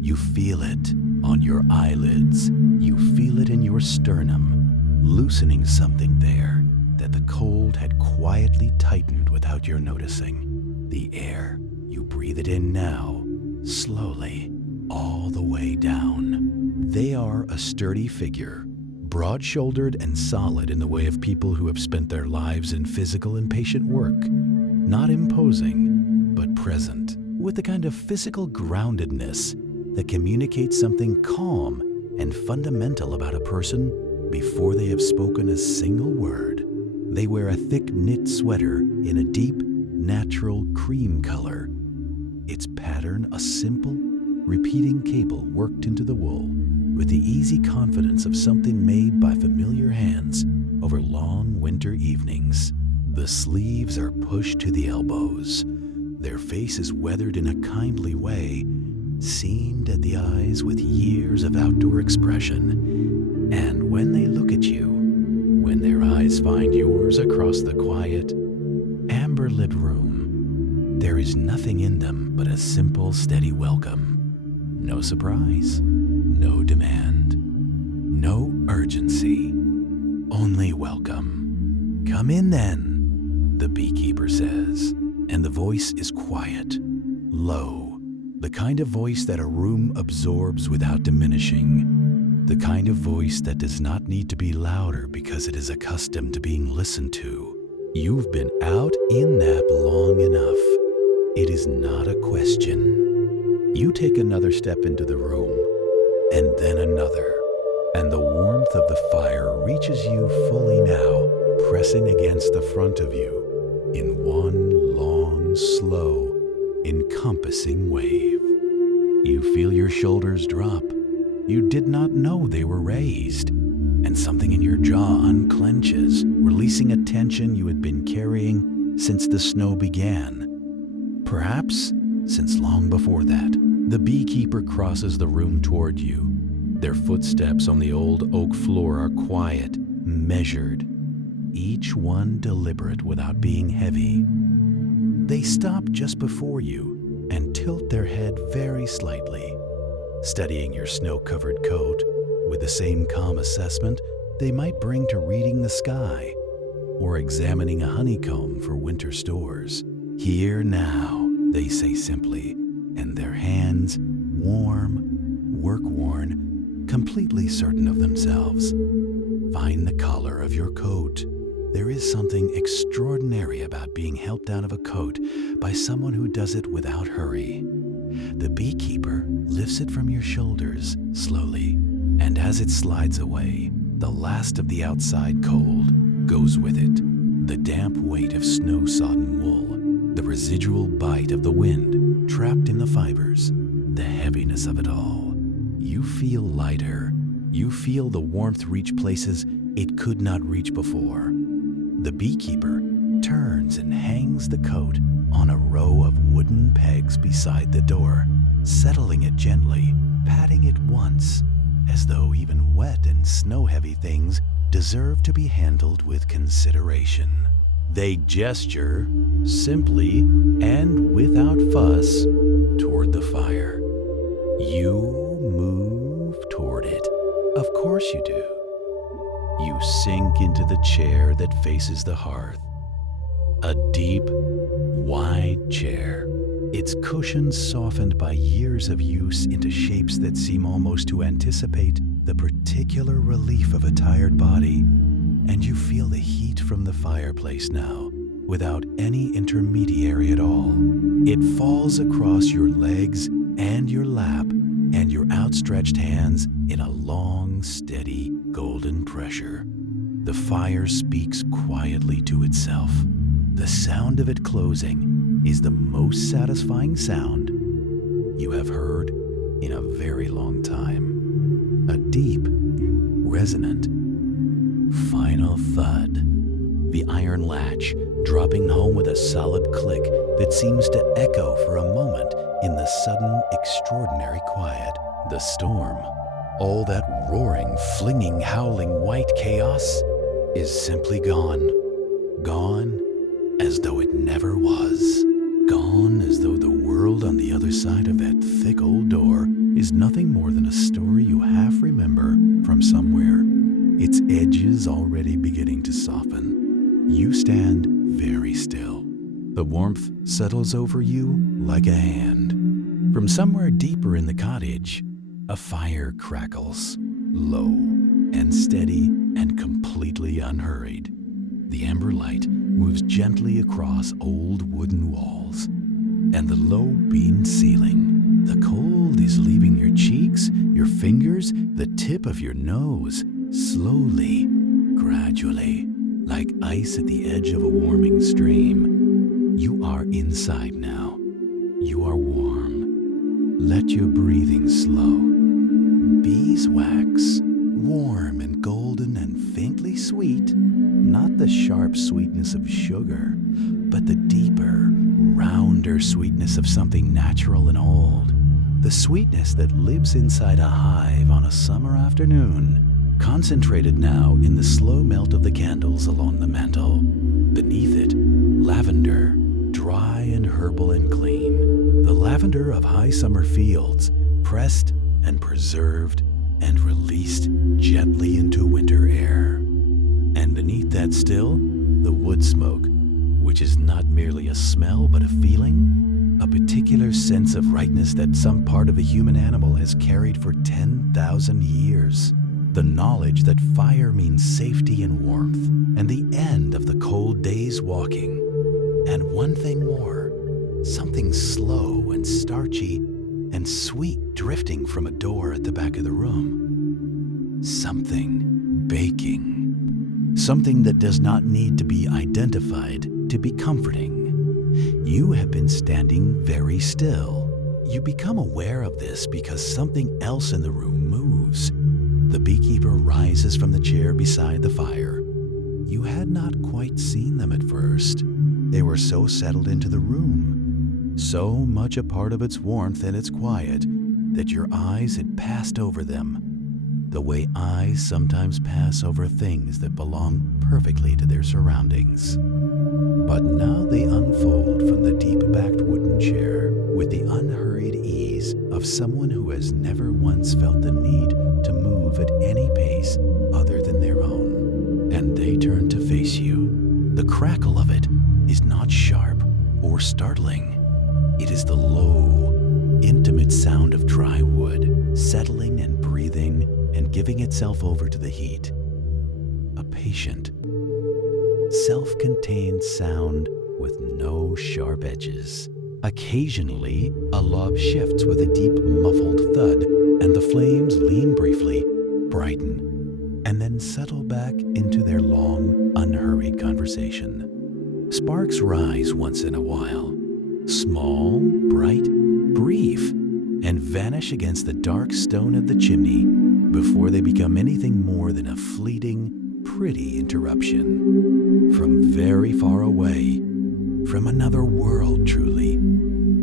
You feel it on your eyelids. You feel it in your sternum, loosening something there that the cold had quietly tightened without your noticing. The air, you breathe it in now, slowly, all the way down. They are a sturdy figure, broad-shouldered and solid in the way of people who have spent their lives in physical and patient work. Not imposing, but present, with the kind of physical groundedness that communicates something calm and fundamental about a person before they have spoken a single word. They wear a thick knit sweater in a deep, natural cream color. Its pattern a simple, repeating cable worked into the wool with the easy confidence of something made by familiar hands over long winter evenings. The sleeves are pushed to the elbows. Their face is weathered in a kindly way, seamed at the eyes with years of outdoor expression. And when they look at you, when their eyes find yours across the quiet, amber-lit room, there is nothing in them but a simple, steady welcome. No surprise, no demand, no urgency, only welcome. Come in then, the beekeeper says, and the voice is quiet, low, the kind of voice that a room absorbs without diminishing, the kind of voice that does not need to be louder because it is accustomed to being listened to. You've been out in nap long enough. It is not a question. You take another step into the room, and then another, and the warmth of the fire reaches you fully now, pressing against the front of you in one long, slow, encompassing wave. You feel your shoulders drop. You did not know they were raised, and something in your jaw unclenches, releasing a tension you had been carrying since the snow began. Perhaps since long before that. The beekeeper crosses the room toward you. Their footsteps on the old oak floor are quiet, measured, each one deliberate without being heavy. They stop just before you and tilt their head very slightly, studying your snow-covered coat with the same calm assessment they might bring to reading the sky or examining a honeycomb for winter stores. Here now, they say simply, and their hands, warm, work-worn, completely certain of themselves. Find the collar of your coat. There is something extraordinary about being helped out of a coat by someone who does it without hurry. The beekeeper lifts it from your shoulders slowly, and as it slides away, the last of the outside cold goes with it. The damp weight of snow-sodden wool, the residual bite of the wind trapped in the fibers, the heaviness of it all. You feel lighter. You feel the warmth reach places it could not reach before. The beekeeper turns and hangs the coat on a row of wooden pegs beside the door, settling it gently, patting it once, as though even wet and snow-heavy things deserve to be handled with consideration. They gesture, simply and without fuss, toward the fire. You move toward it. Of course you do. You sink into the chair that faces the hearth. A deep, wide chair, its cushions softened by years of use into shapes that seem almost to anticipate the particular relief of a tired body, and you feel the heat from the fireplace now, without any intermediary at all. It falls across your legs and your lap and your outstretched hands in a long, steady, golden pressure. The fire speaks quietly to itself. The sound of it closing is the most satisfying sound you have heard in a very long time. A deep, resonant, final thud. The iron latch dropping home with a solid click that seems to echo for a moment in the sudden, extraordinary quiet. The storm, all that roaring, flinging, howling white chaos, is simply gone. Gone as though it never was. Gone as though the world on the other side of that thick old door is nothing more than a story you half remember from somewhere, its edges already beginning to soften. You stand very still. The warmth settles over you like a hand. From somewhere deeper in the cottage, a fire crackles, low and steady and completely unhurried. The amber light moves gently across old wooden walls and the low beamed ceiling. The cold is leaving your cheeks, your fingers, the tip of your nose, slowly, gradually, like ice at the edge of a warming stream. You are inside now. You are warm. Let your breathing slow. Beeswax, warm and golden and faintly sweet, not the sharp sweetness of sugar, but the deeper, rounder sweetness of something natural and old. The sweetness that lives inside a hive on a summer afternoon, concentrated now in the slow melt of the candles along the mantel. Beneath it, lavender, dry and herbal and clean. The lavender of high summer fields, pressed and preserved and released gently into winter air. And beneath that still, the wood smoke, which is not merely a smell but a feeling, a particular sense of rightness that some part of a human animal has carried for 10,000 years. The knowledge that fire means safety and warmth, and the end of the cold day's walking. And one thing more, something slow and starchy and sweet drifting from a door at the back of the room. Something baking. Something that does not need to be identified to be comforting. You have been standing very still. You become aware of this because something else in the room moves. The beekeeper rises from the chair beside the fire. You had not quite seen them at first. They were so settled into the room, so much a part of its warmth and its quiet, that your eyes had passed over them, the way eyes sometimes pass over things that belong perfectly to their surroundings. But now they unfold from the deep-backed wooden chair with the unhurried ease of someone who has never once felt the need to move at any pace other than their own. And they turn to face you. The crackle of it is not sharp or startling. It is the low, intimate sound of dry wood settling and breathing and giving itself over to the heat. A patient, self-contained sound with no sharp edges. Occasionally, a lob shifts with a deep, muffled thud, and the flames lean briefly, brighten, and then settle back into their long, unhurried conversation. Sparks rise once in a while, small, bright, brief, and vanish against the dark stone of the chimney before they become anything more than a fleeting, pretty interruption. From very far away, from another world truly,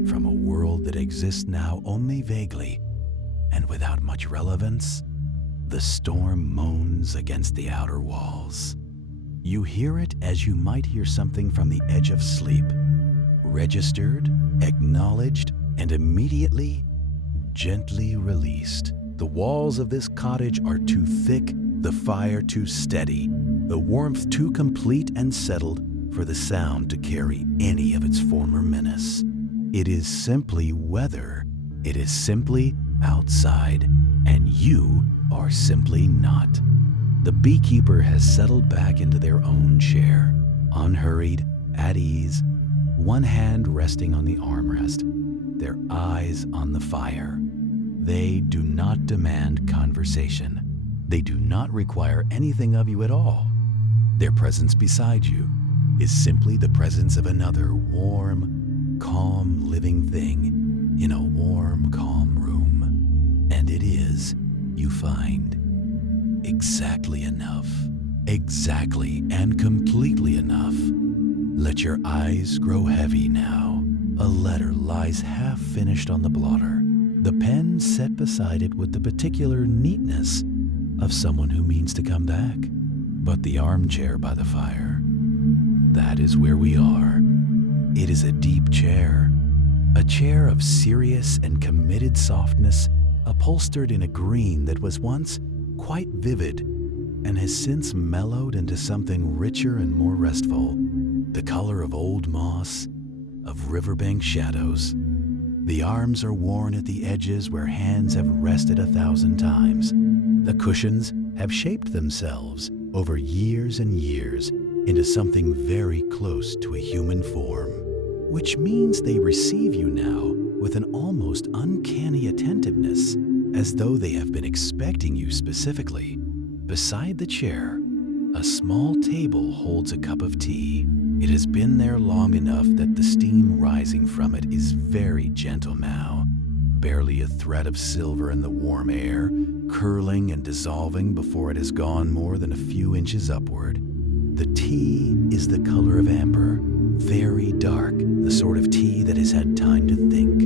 from a world that exists now only vaguely and without much relevance, the storm moans against the outer walls. You hear it as you might hear something from the edge of sleep, registered, acknowledged, and immediately, gently released. The walls of this cottage are too thick, the fire too steady, the warmth too complete and settled for the sound to carry any of its former menace. It is simply weather. It is simply outside, and you are simply not. The beekeeper has settled back into their own chair, unhurried, at ease, one hand resting on the armrest, their eyes on the fire. They do not demand conversation. They do not require anything of you at all. Their presence beside you is simply the presence of another warm, calm, living thing in a warm, calm room. And it is, you find, exactly enough. Exactly and completely enough. Let your eyes grow heavy now. A letter lies half finished on the blotter, the pen set beside it with the particular neatness of someone who means to come back. But the armchair by the fire, that is where we are. It is a deep chair, a chair of serious and committed softness, upholstered in a green that was once quite vivid and has since mellowed into something richer and more restful, the color of old moss, of riverbank shadows. The arms are worn at the edges where hands have rested 1,000 times. The cushions have shaped themselves over years and years into something very close to a human form, which means they receive you now with an almost uncanny attentiveness, as though they have been expecting you specifically. Beside the chair, a small table holds a cup of tea. It has been there long enough that the steam rising from it is very gentle now, barely a thread of silver in the warm air, curling and dissolving before it has gone more than a few inches upward. The tea is the color of amber, very dark, the sort of tea that has had time to think.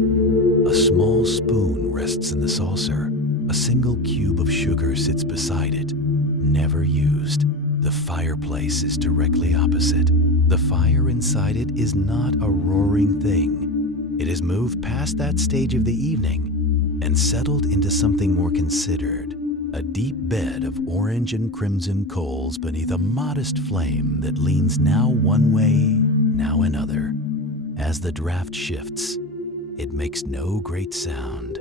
A small spoon rests in the saucer. A single cube of sugar sits beside it, never used. The fireplace is directly opposite. The fire inside it is not a roaring thing. It has moved past that stage of the evening and settled into something more considered. A deep bed of orange and crimson coals beneath a modest flame that leans now one way, now another. As the draft shifts, it makes no great sound,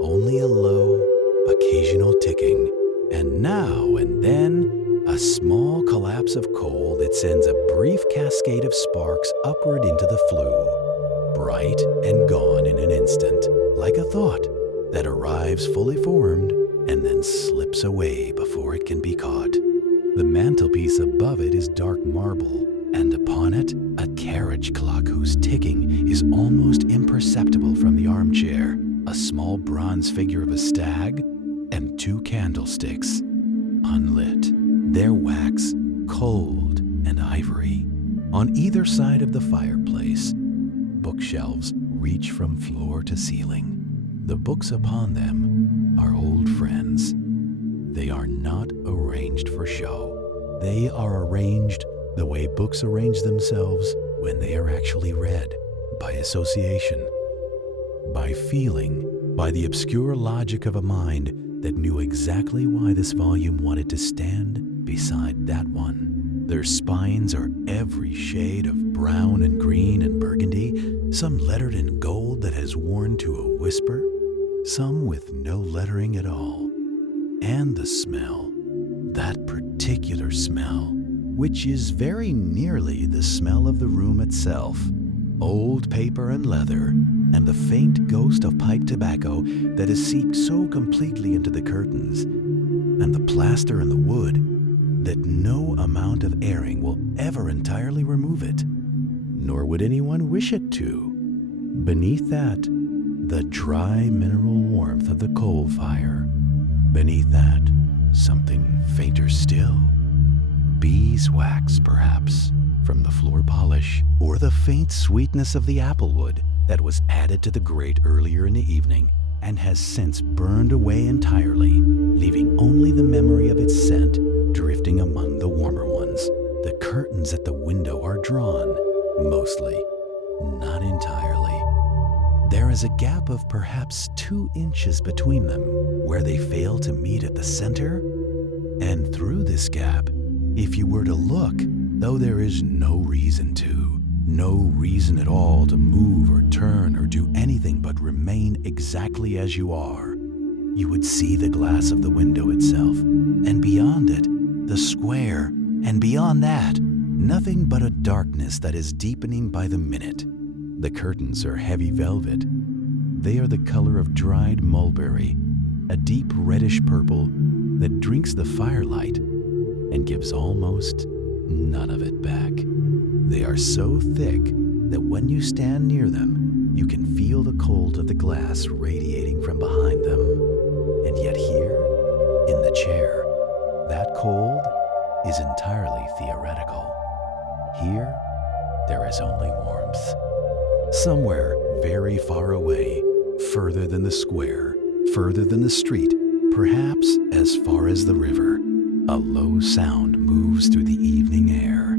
only a low, occasional ticking, and now and then a small collapse of coal that sends a brief cascade of sparks upward into the flue, bright and gone in an instant, like a thought that arrives fully formed and then slips away before it can be caught. The mantelpiece above it is dark marble, and upon it a carriage clock whose ticking is almost imperceptible from the armchair, a small bronze figure of a stag, and 2 candlesticks, unlit, their wax cold and ivory. On either side of the fireplace, bookshelves reach from floor to ceiling. The books upon them are old friends. They are not arranged for show. They are arranged the way books arrange themselves when they are actually read, by association, by feeling, by the obscure logic of a mind that knew exactly why this volume wanted to stand beside that one. Their spines are every shade of brown and green and burgundy, some lettered in gold that has worn to a whisper, some with no lettering at all. And the smell, that particular smell, which is very nearly the smell of the room itself, old paper and leather, and the faint ghost of pipe tobacco that has seeped so completely into the curtains, and the plaster and the wood, that no amount of airing will ever entirely remove it, nor would anyone wish it to. Beneath that, the dry mineral warmth of the coal fire. Beneath that, something fainter still. Beeswax, perhaps, from the floor polish, or the faint sweetness of the applewood that was added to the grate earlier in the evening and has since burned away entirely, leaving only the memory of its scent drifting among the warmer ones. The curtains at the window are drawn, mostly, not entirely. There is a gap of perhaps 2 inches between them, where they fail to meet at the center, and through this gap, if you were to look, though there is no reason to, no reason at all to move or turn or do anything but remain exactly as you are, you would see the glass of the window itself, and beyond it, the square, and beyond that, nothing but a darkness that is deepening by the minute. The curtains are heavy velvet, They are the color of dried mulberry, a deep reddish purple that drinks the firelight and gives almost none of it back. They are so thick that when you stand near them, you can feel the cold of the glass radiating from behind them. And yet here, in the chair, that cold is entirely theoretical. Here, there is only warmth. Somewhere very far away, further than the square, further than the street, perhaps as far as the river, a low sound moves through the evening air.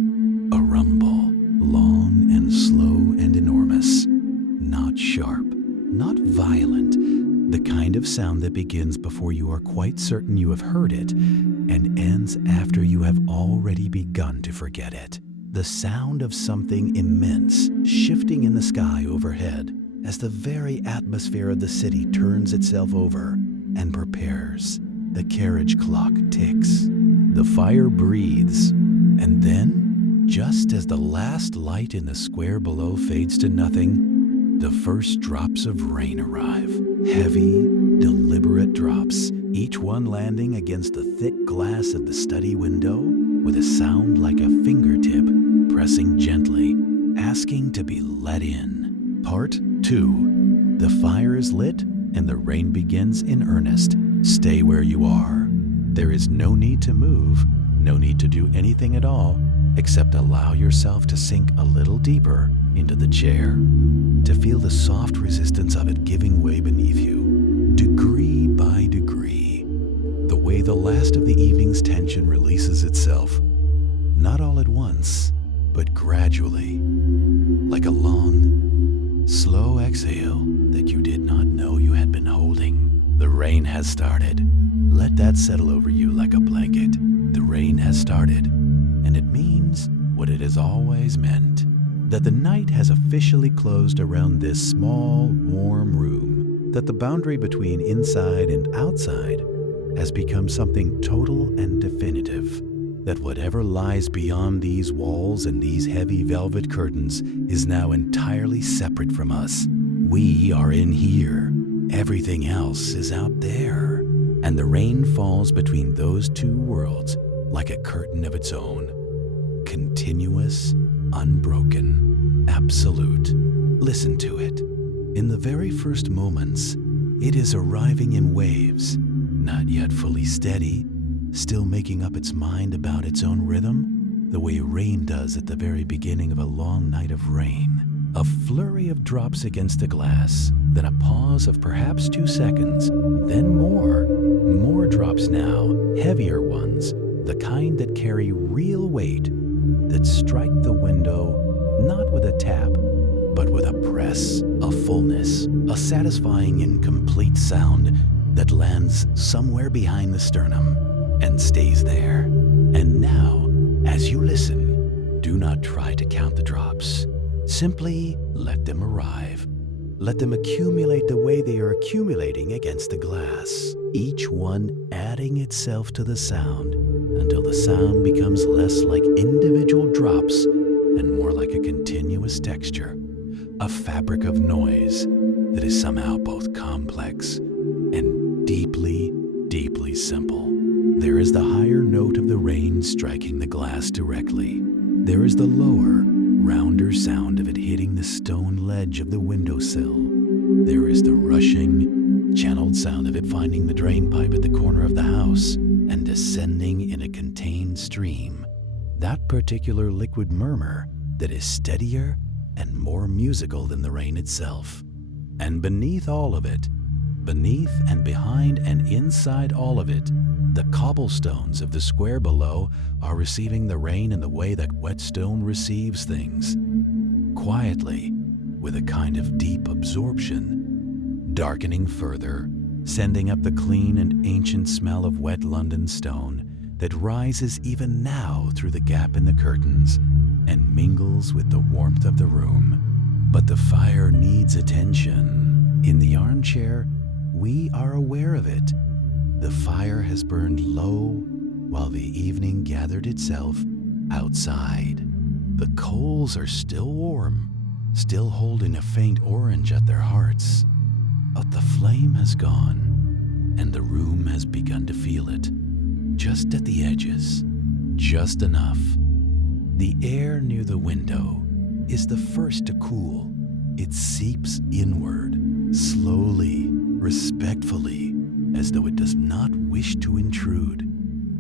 A rumble, long and slow and enormous. Not sharp, not violent, the kind of sound that begins before you are quite certain you have heard it and ends after you have already begun to forget it. The sound of something immense shifting in the sky overhead as the very atmosphere of the city turns itself over and prepares. The carriage clock ticks. The fire breathes. And then, just as the last light in the square below fades to nothing, the first drops of rain arrive. Heavy, deliberate drops, each one landing against the thick glass of the study window with a sound like a fingertip pressing gently, asking to be let in. Part 2. The fire is lit and the rain begins in earnest. Stay where you are. There is no need to move, no need to do anything at all, except allow yourself to sink a little deeper into the chair, to feel the soft resistance of it giving way beneath you, degree by degree, the way the last of the evening's tension releases itself, not all at once, but gradually, like a long, slow exhale that you did not know you had been holding. The rain has started. Let that settle over you like a blanket. The rain has started, and it means what it has always meant, that the night has officially closed around this small, warm room, that the boundary between inside and outside has become something total and definitive, that whatever lies beyond these walls and these heavy velvet curtains is now entirely separate from us. We are in here. Everything else is out there. And the rain falls between those two worlds like a curtain of its own. Continuous, unbroken, absolute. Listen to it. In the very first moments, it is arriving in waves, not yet fully steady, still making up its mind about its own rhythm, the way rain does at the very beginning of a long night of rain. A flurry of drops against the glass, then a pause of perhaps 2 seconds, then more drops now, heavier ones, the kind that carry real weight, that strike the window not with a tap, but with a press, a fullness, a satisfying incomplete sound that lands somewhere behind the sternum and stays there. And now, as you listen, do not try to count the drops. Simply let them arrive. Let them accumulate the way they are accumulating against the glass, each one adding itself to the sound until the sound becomes less like individual drops and more like a continuous texture, a fabric of noise that is somehow both complex and deeply, deeply simple. There is the higher note of the rain striking the glass directly. There is the lower, rounder sound of it hitting the stone ledge of the windowsill. There is the rushing, channeled sound of it finding the drain pipe at the corner of the house and descending in a contained stream. That particular liquid murmur that is steadier and more musical than the rain itself. And beneath all of it, beneath and behind and inside all of it, the cobblestones of the square below are receiving the rain in the way that wet stone receives things. Quietly, with a kind of deep absorption, darkening further, sending up the clean and ancient smell of wet London stone that rises even now through the gap in the curtains and mingles with the warmth of the room. But the fire needs attention. In the armchair, we are aware of it. The fire has burned low while the evening gathered itself outside. The coals are still warm, still holding a faint orange at their hearts. But the flame has gone, and the room has begun to feel it. Just at the edges, just enough. The air near the window is the first to cool. It seeps inward, slowly, respectfully, as though it does not wish to intrude.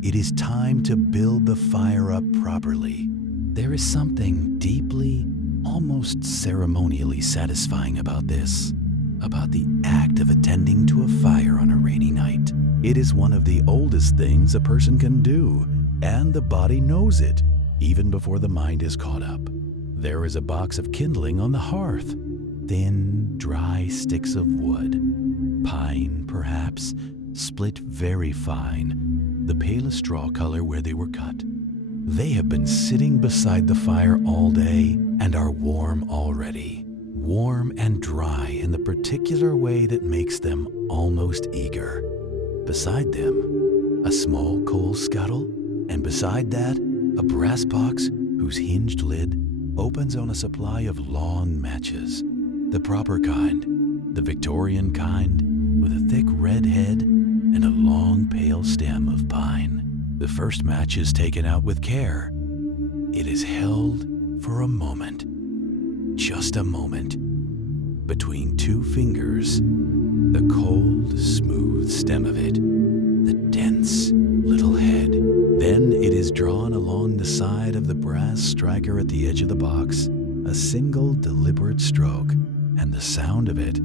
It is time to build the fire up properly. There is something deeply, almost ceremonially satisfying about this, about the act of attending to a fire on a rainy night. It is one of the oldest things a person can do, and the body knows it, even before the mind is caught up. There is a box of kindling on the hearth, thin, dry sticks of wood, pine perhaps, split very fine, the palest straw color where they were cut. They have been sitting beside the fire all day and are warm already, warm and dry in the particular way that makes them almost eager. Beside them, a small coal scuttle, and beside that, a brass box whose hinged lid opens on a supply of long matches, the proper kind, the Victorian kind, with a thick red head and a long pale stem of pine. The first match is taken out with care. It is held for a moment, just a moment, between two fingers, the cold, smooth stem of it, the dense little head. Then it is drawn along the side of the brass striker at the edge of the box, a single deliberate stroke, and the sound of it,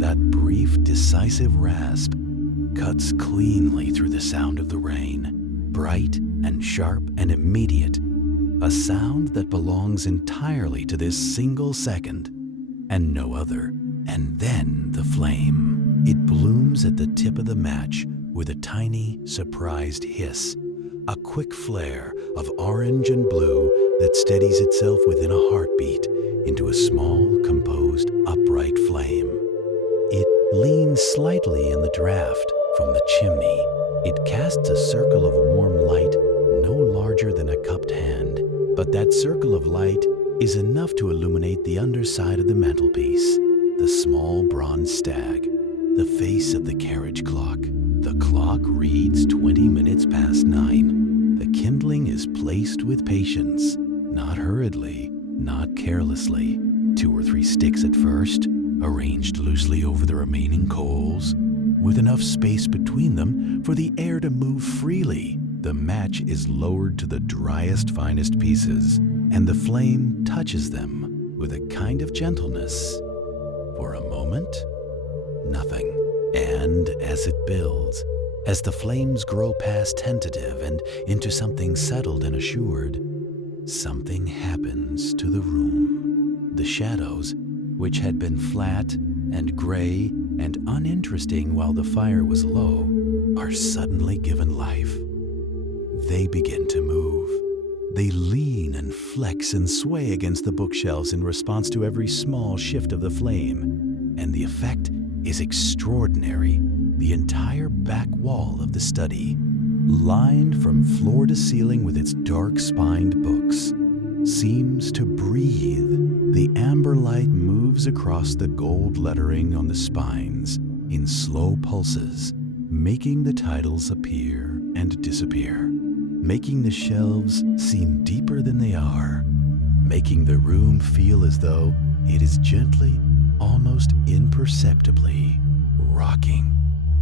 that brief, decisive rasp, cuts cleanly through the sound of the rain, bright and sharp and immediate, a sound that belongs entirely to this single second and no other. And then the flame. It blooms at the tip of the match with a tiny, surprised hiss, a quick flare of orange and blue that steadies itself within a heartbeat into a small, composed, upright flame. It leans slightly in the draft from the chimney. It casts a circle of warm light no larger than a cupped hand, but that circle of light is enough to illuminate the underside of the mantelpiece, the small bronze stag, the face of the carriage clock. The clock reads 20 minutes past 9. The kindling is placed with patience, not hurriedly, not carelessly. 2 or 3 sticks at first, arranged loosely over the remaining coals, with enough space between them for the air to move freely. The match is lowered to the driest, finest pieces, and the flame touches them with a kind of gentleness. For a moment, nothing. And as it builds, as the flames grow past tentative and into something settled and assured, something happens to the room. The shadows, which had been flat and gray and uninteresting while the fire was low, are suddenly given life. They begin to move. They lean and flex and sway against the bookshelves in response to every small shift of the flame, and the effect is extraordinary. The entire back wall of the study, lined from floor to ceiling with its dark-spined books, seems to breathe. The amber light moves across the gold lettering on the spines in slow pulses, making the titles appear and disappear, making the shelves seem deeper than they are, making the room feel as though it is gently, almost imperceptibly, rocking.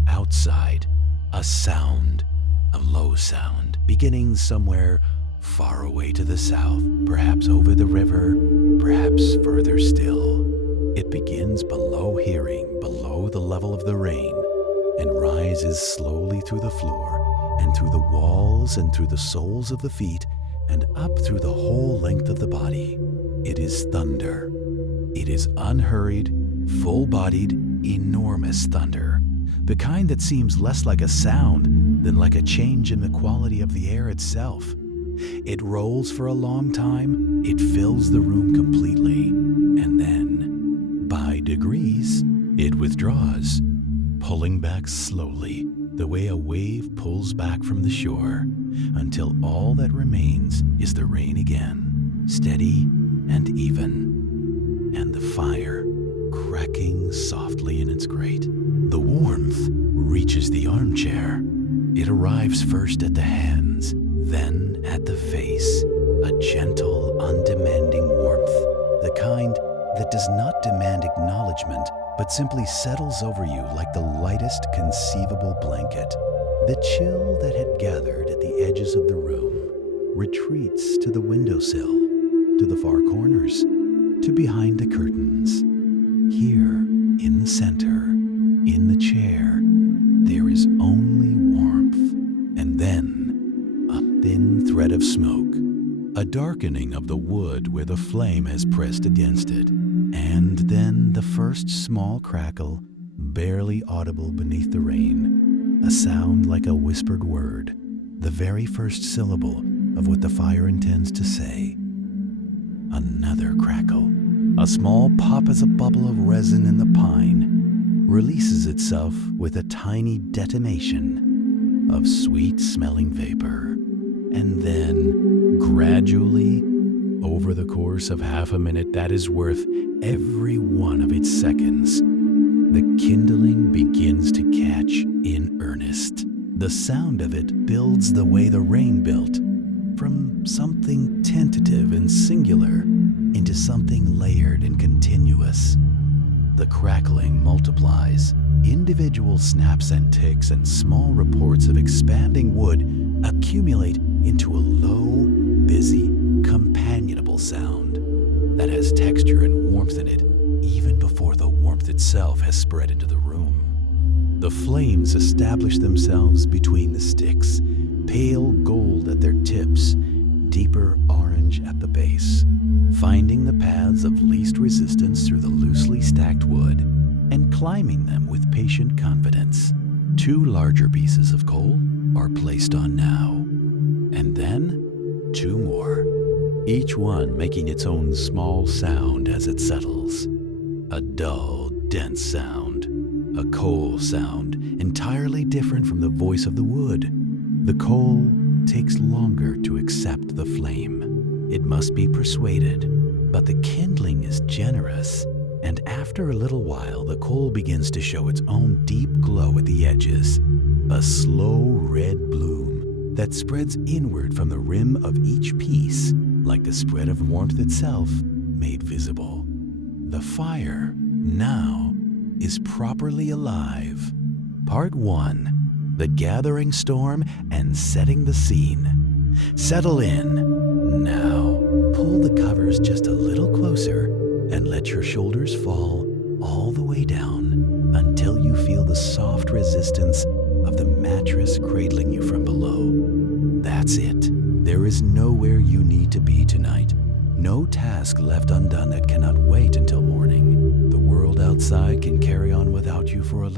Outside, a sound, a low sound, beginning somewhere far away to the south, perhaps over the river, perhaps further still. It begins below hearing, below the level of the rain, and rises slowly through the floor, and through the walls, and through the soles of the feet, and up through the whole length of the body. It is thunder. It is unhurried, full-bodied, enormous thunder, the kind that seems less like a sound than like a change in the quality of the air itself. It rolls for a long time, it fills the room completely, and then, by degrees, it withdraws, pulling back slowly, the way a wave pulls back from the shore, until all that remains is the rain again, steady and even, and the fire cracking softly in its grate. The warmth reaches the armchair. It arrives first at the hands, then at the face. A gentle, undemanding warmth, the kind that does not demand acknowledgement, but simply settles over you like the lightest conceivable blanket. The chill that had gathered at the edges of the room retreats to the windowsill, to the far corners, to behind the curtains. Here, in the center, in the chair, there is only warmth, and then a thin thread of smoke, a darkening of the wood where the flame has pressed against it, and then the first small crackle, barely audible beneath the rain, a sound like a whispered word, the very first syllable of what the fire intends to say. Another crackle. A small pop as a bubble of resin in the pine releases itself with a tiny detonation of sweet-smelling vapor. And then, gradually, over the course of half a minute that is worth every one of its seconds, the kindling begins to catch in earnest. The sound of it builds the way the rain built, from something tentative and singular into something layered and continuous. The crackling multiplies. Individual snaps and ticks and small reports of expanding wood accumulate into a low, busy, companionable sound that has texture and warmth in it even before the warmth itself has spread into the room. The flames establish themselves between the sticks, pale gold at their tips, deeper orange at the base, finding the paths of least resistance through the loosely stacked wood and climbing them with patient confidence. 2 larger pieces of coal are placed on now, and then 2 more, each one making its own small sound as it settles. A dull, dense sound, a coal sound entirely different from the voice of the wood. The coal takes longer to accept the flame. It must be persuaded, but the kindling is generous, and after a little while the coal begins to show its own deep glow at the edges, a slow red bloom that spreads inward from the rim of each piece, like the spread of warmth itself made visible. The fire, now, is properly alive. Part 1. The gathering storm and setting the scene. Settle in. Now, pull the covers just a little closer and let your shoulders fall all the way down until you feel the soft resistance of the mattress cradling you from below. That's it. There is nowhere you need to be tonight. No task left undone that cannot wait until morning. The world outside can carry on without you for a little.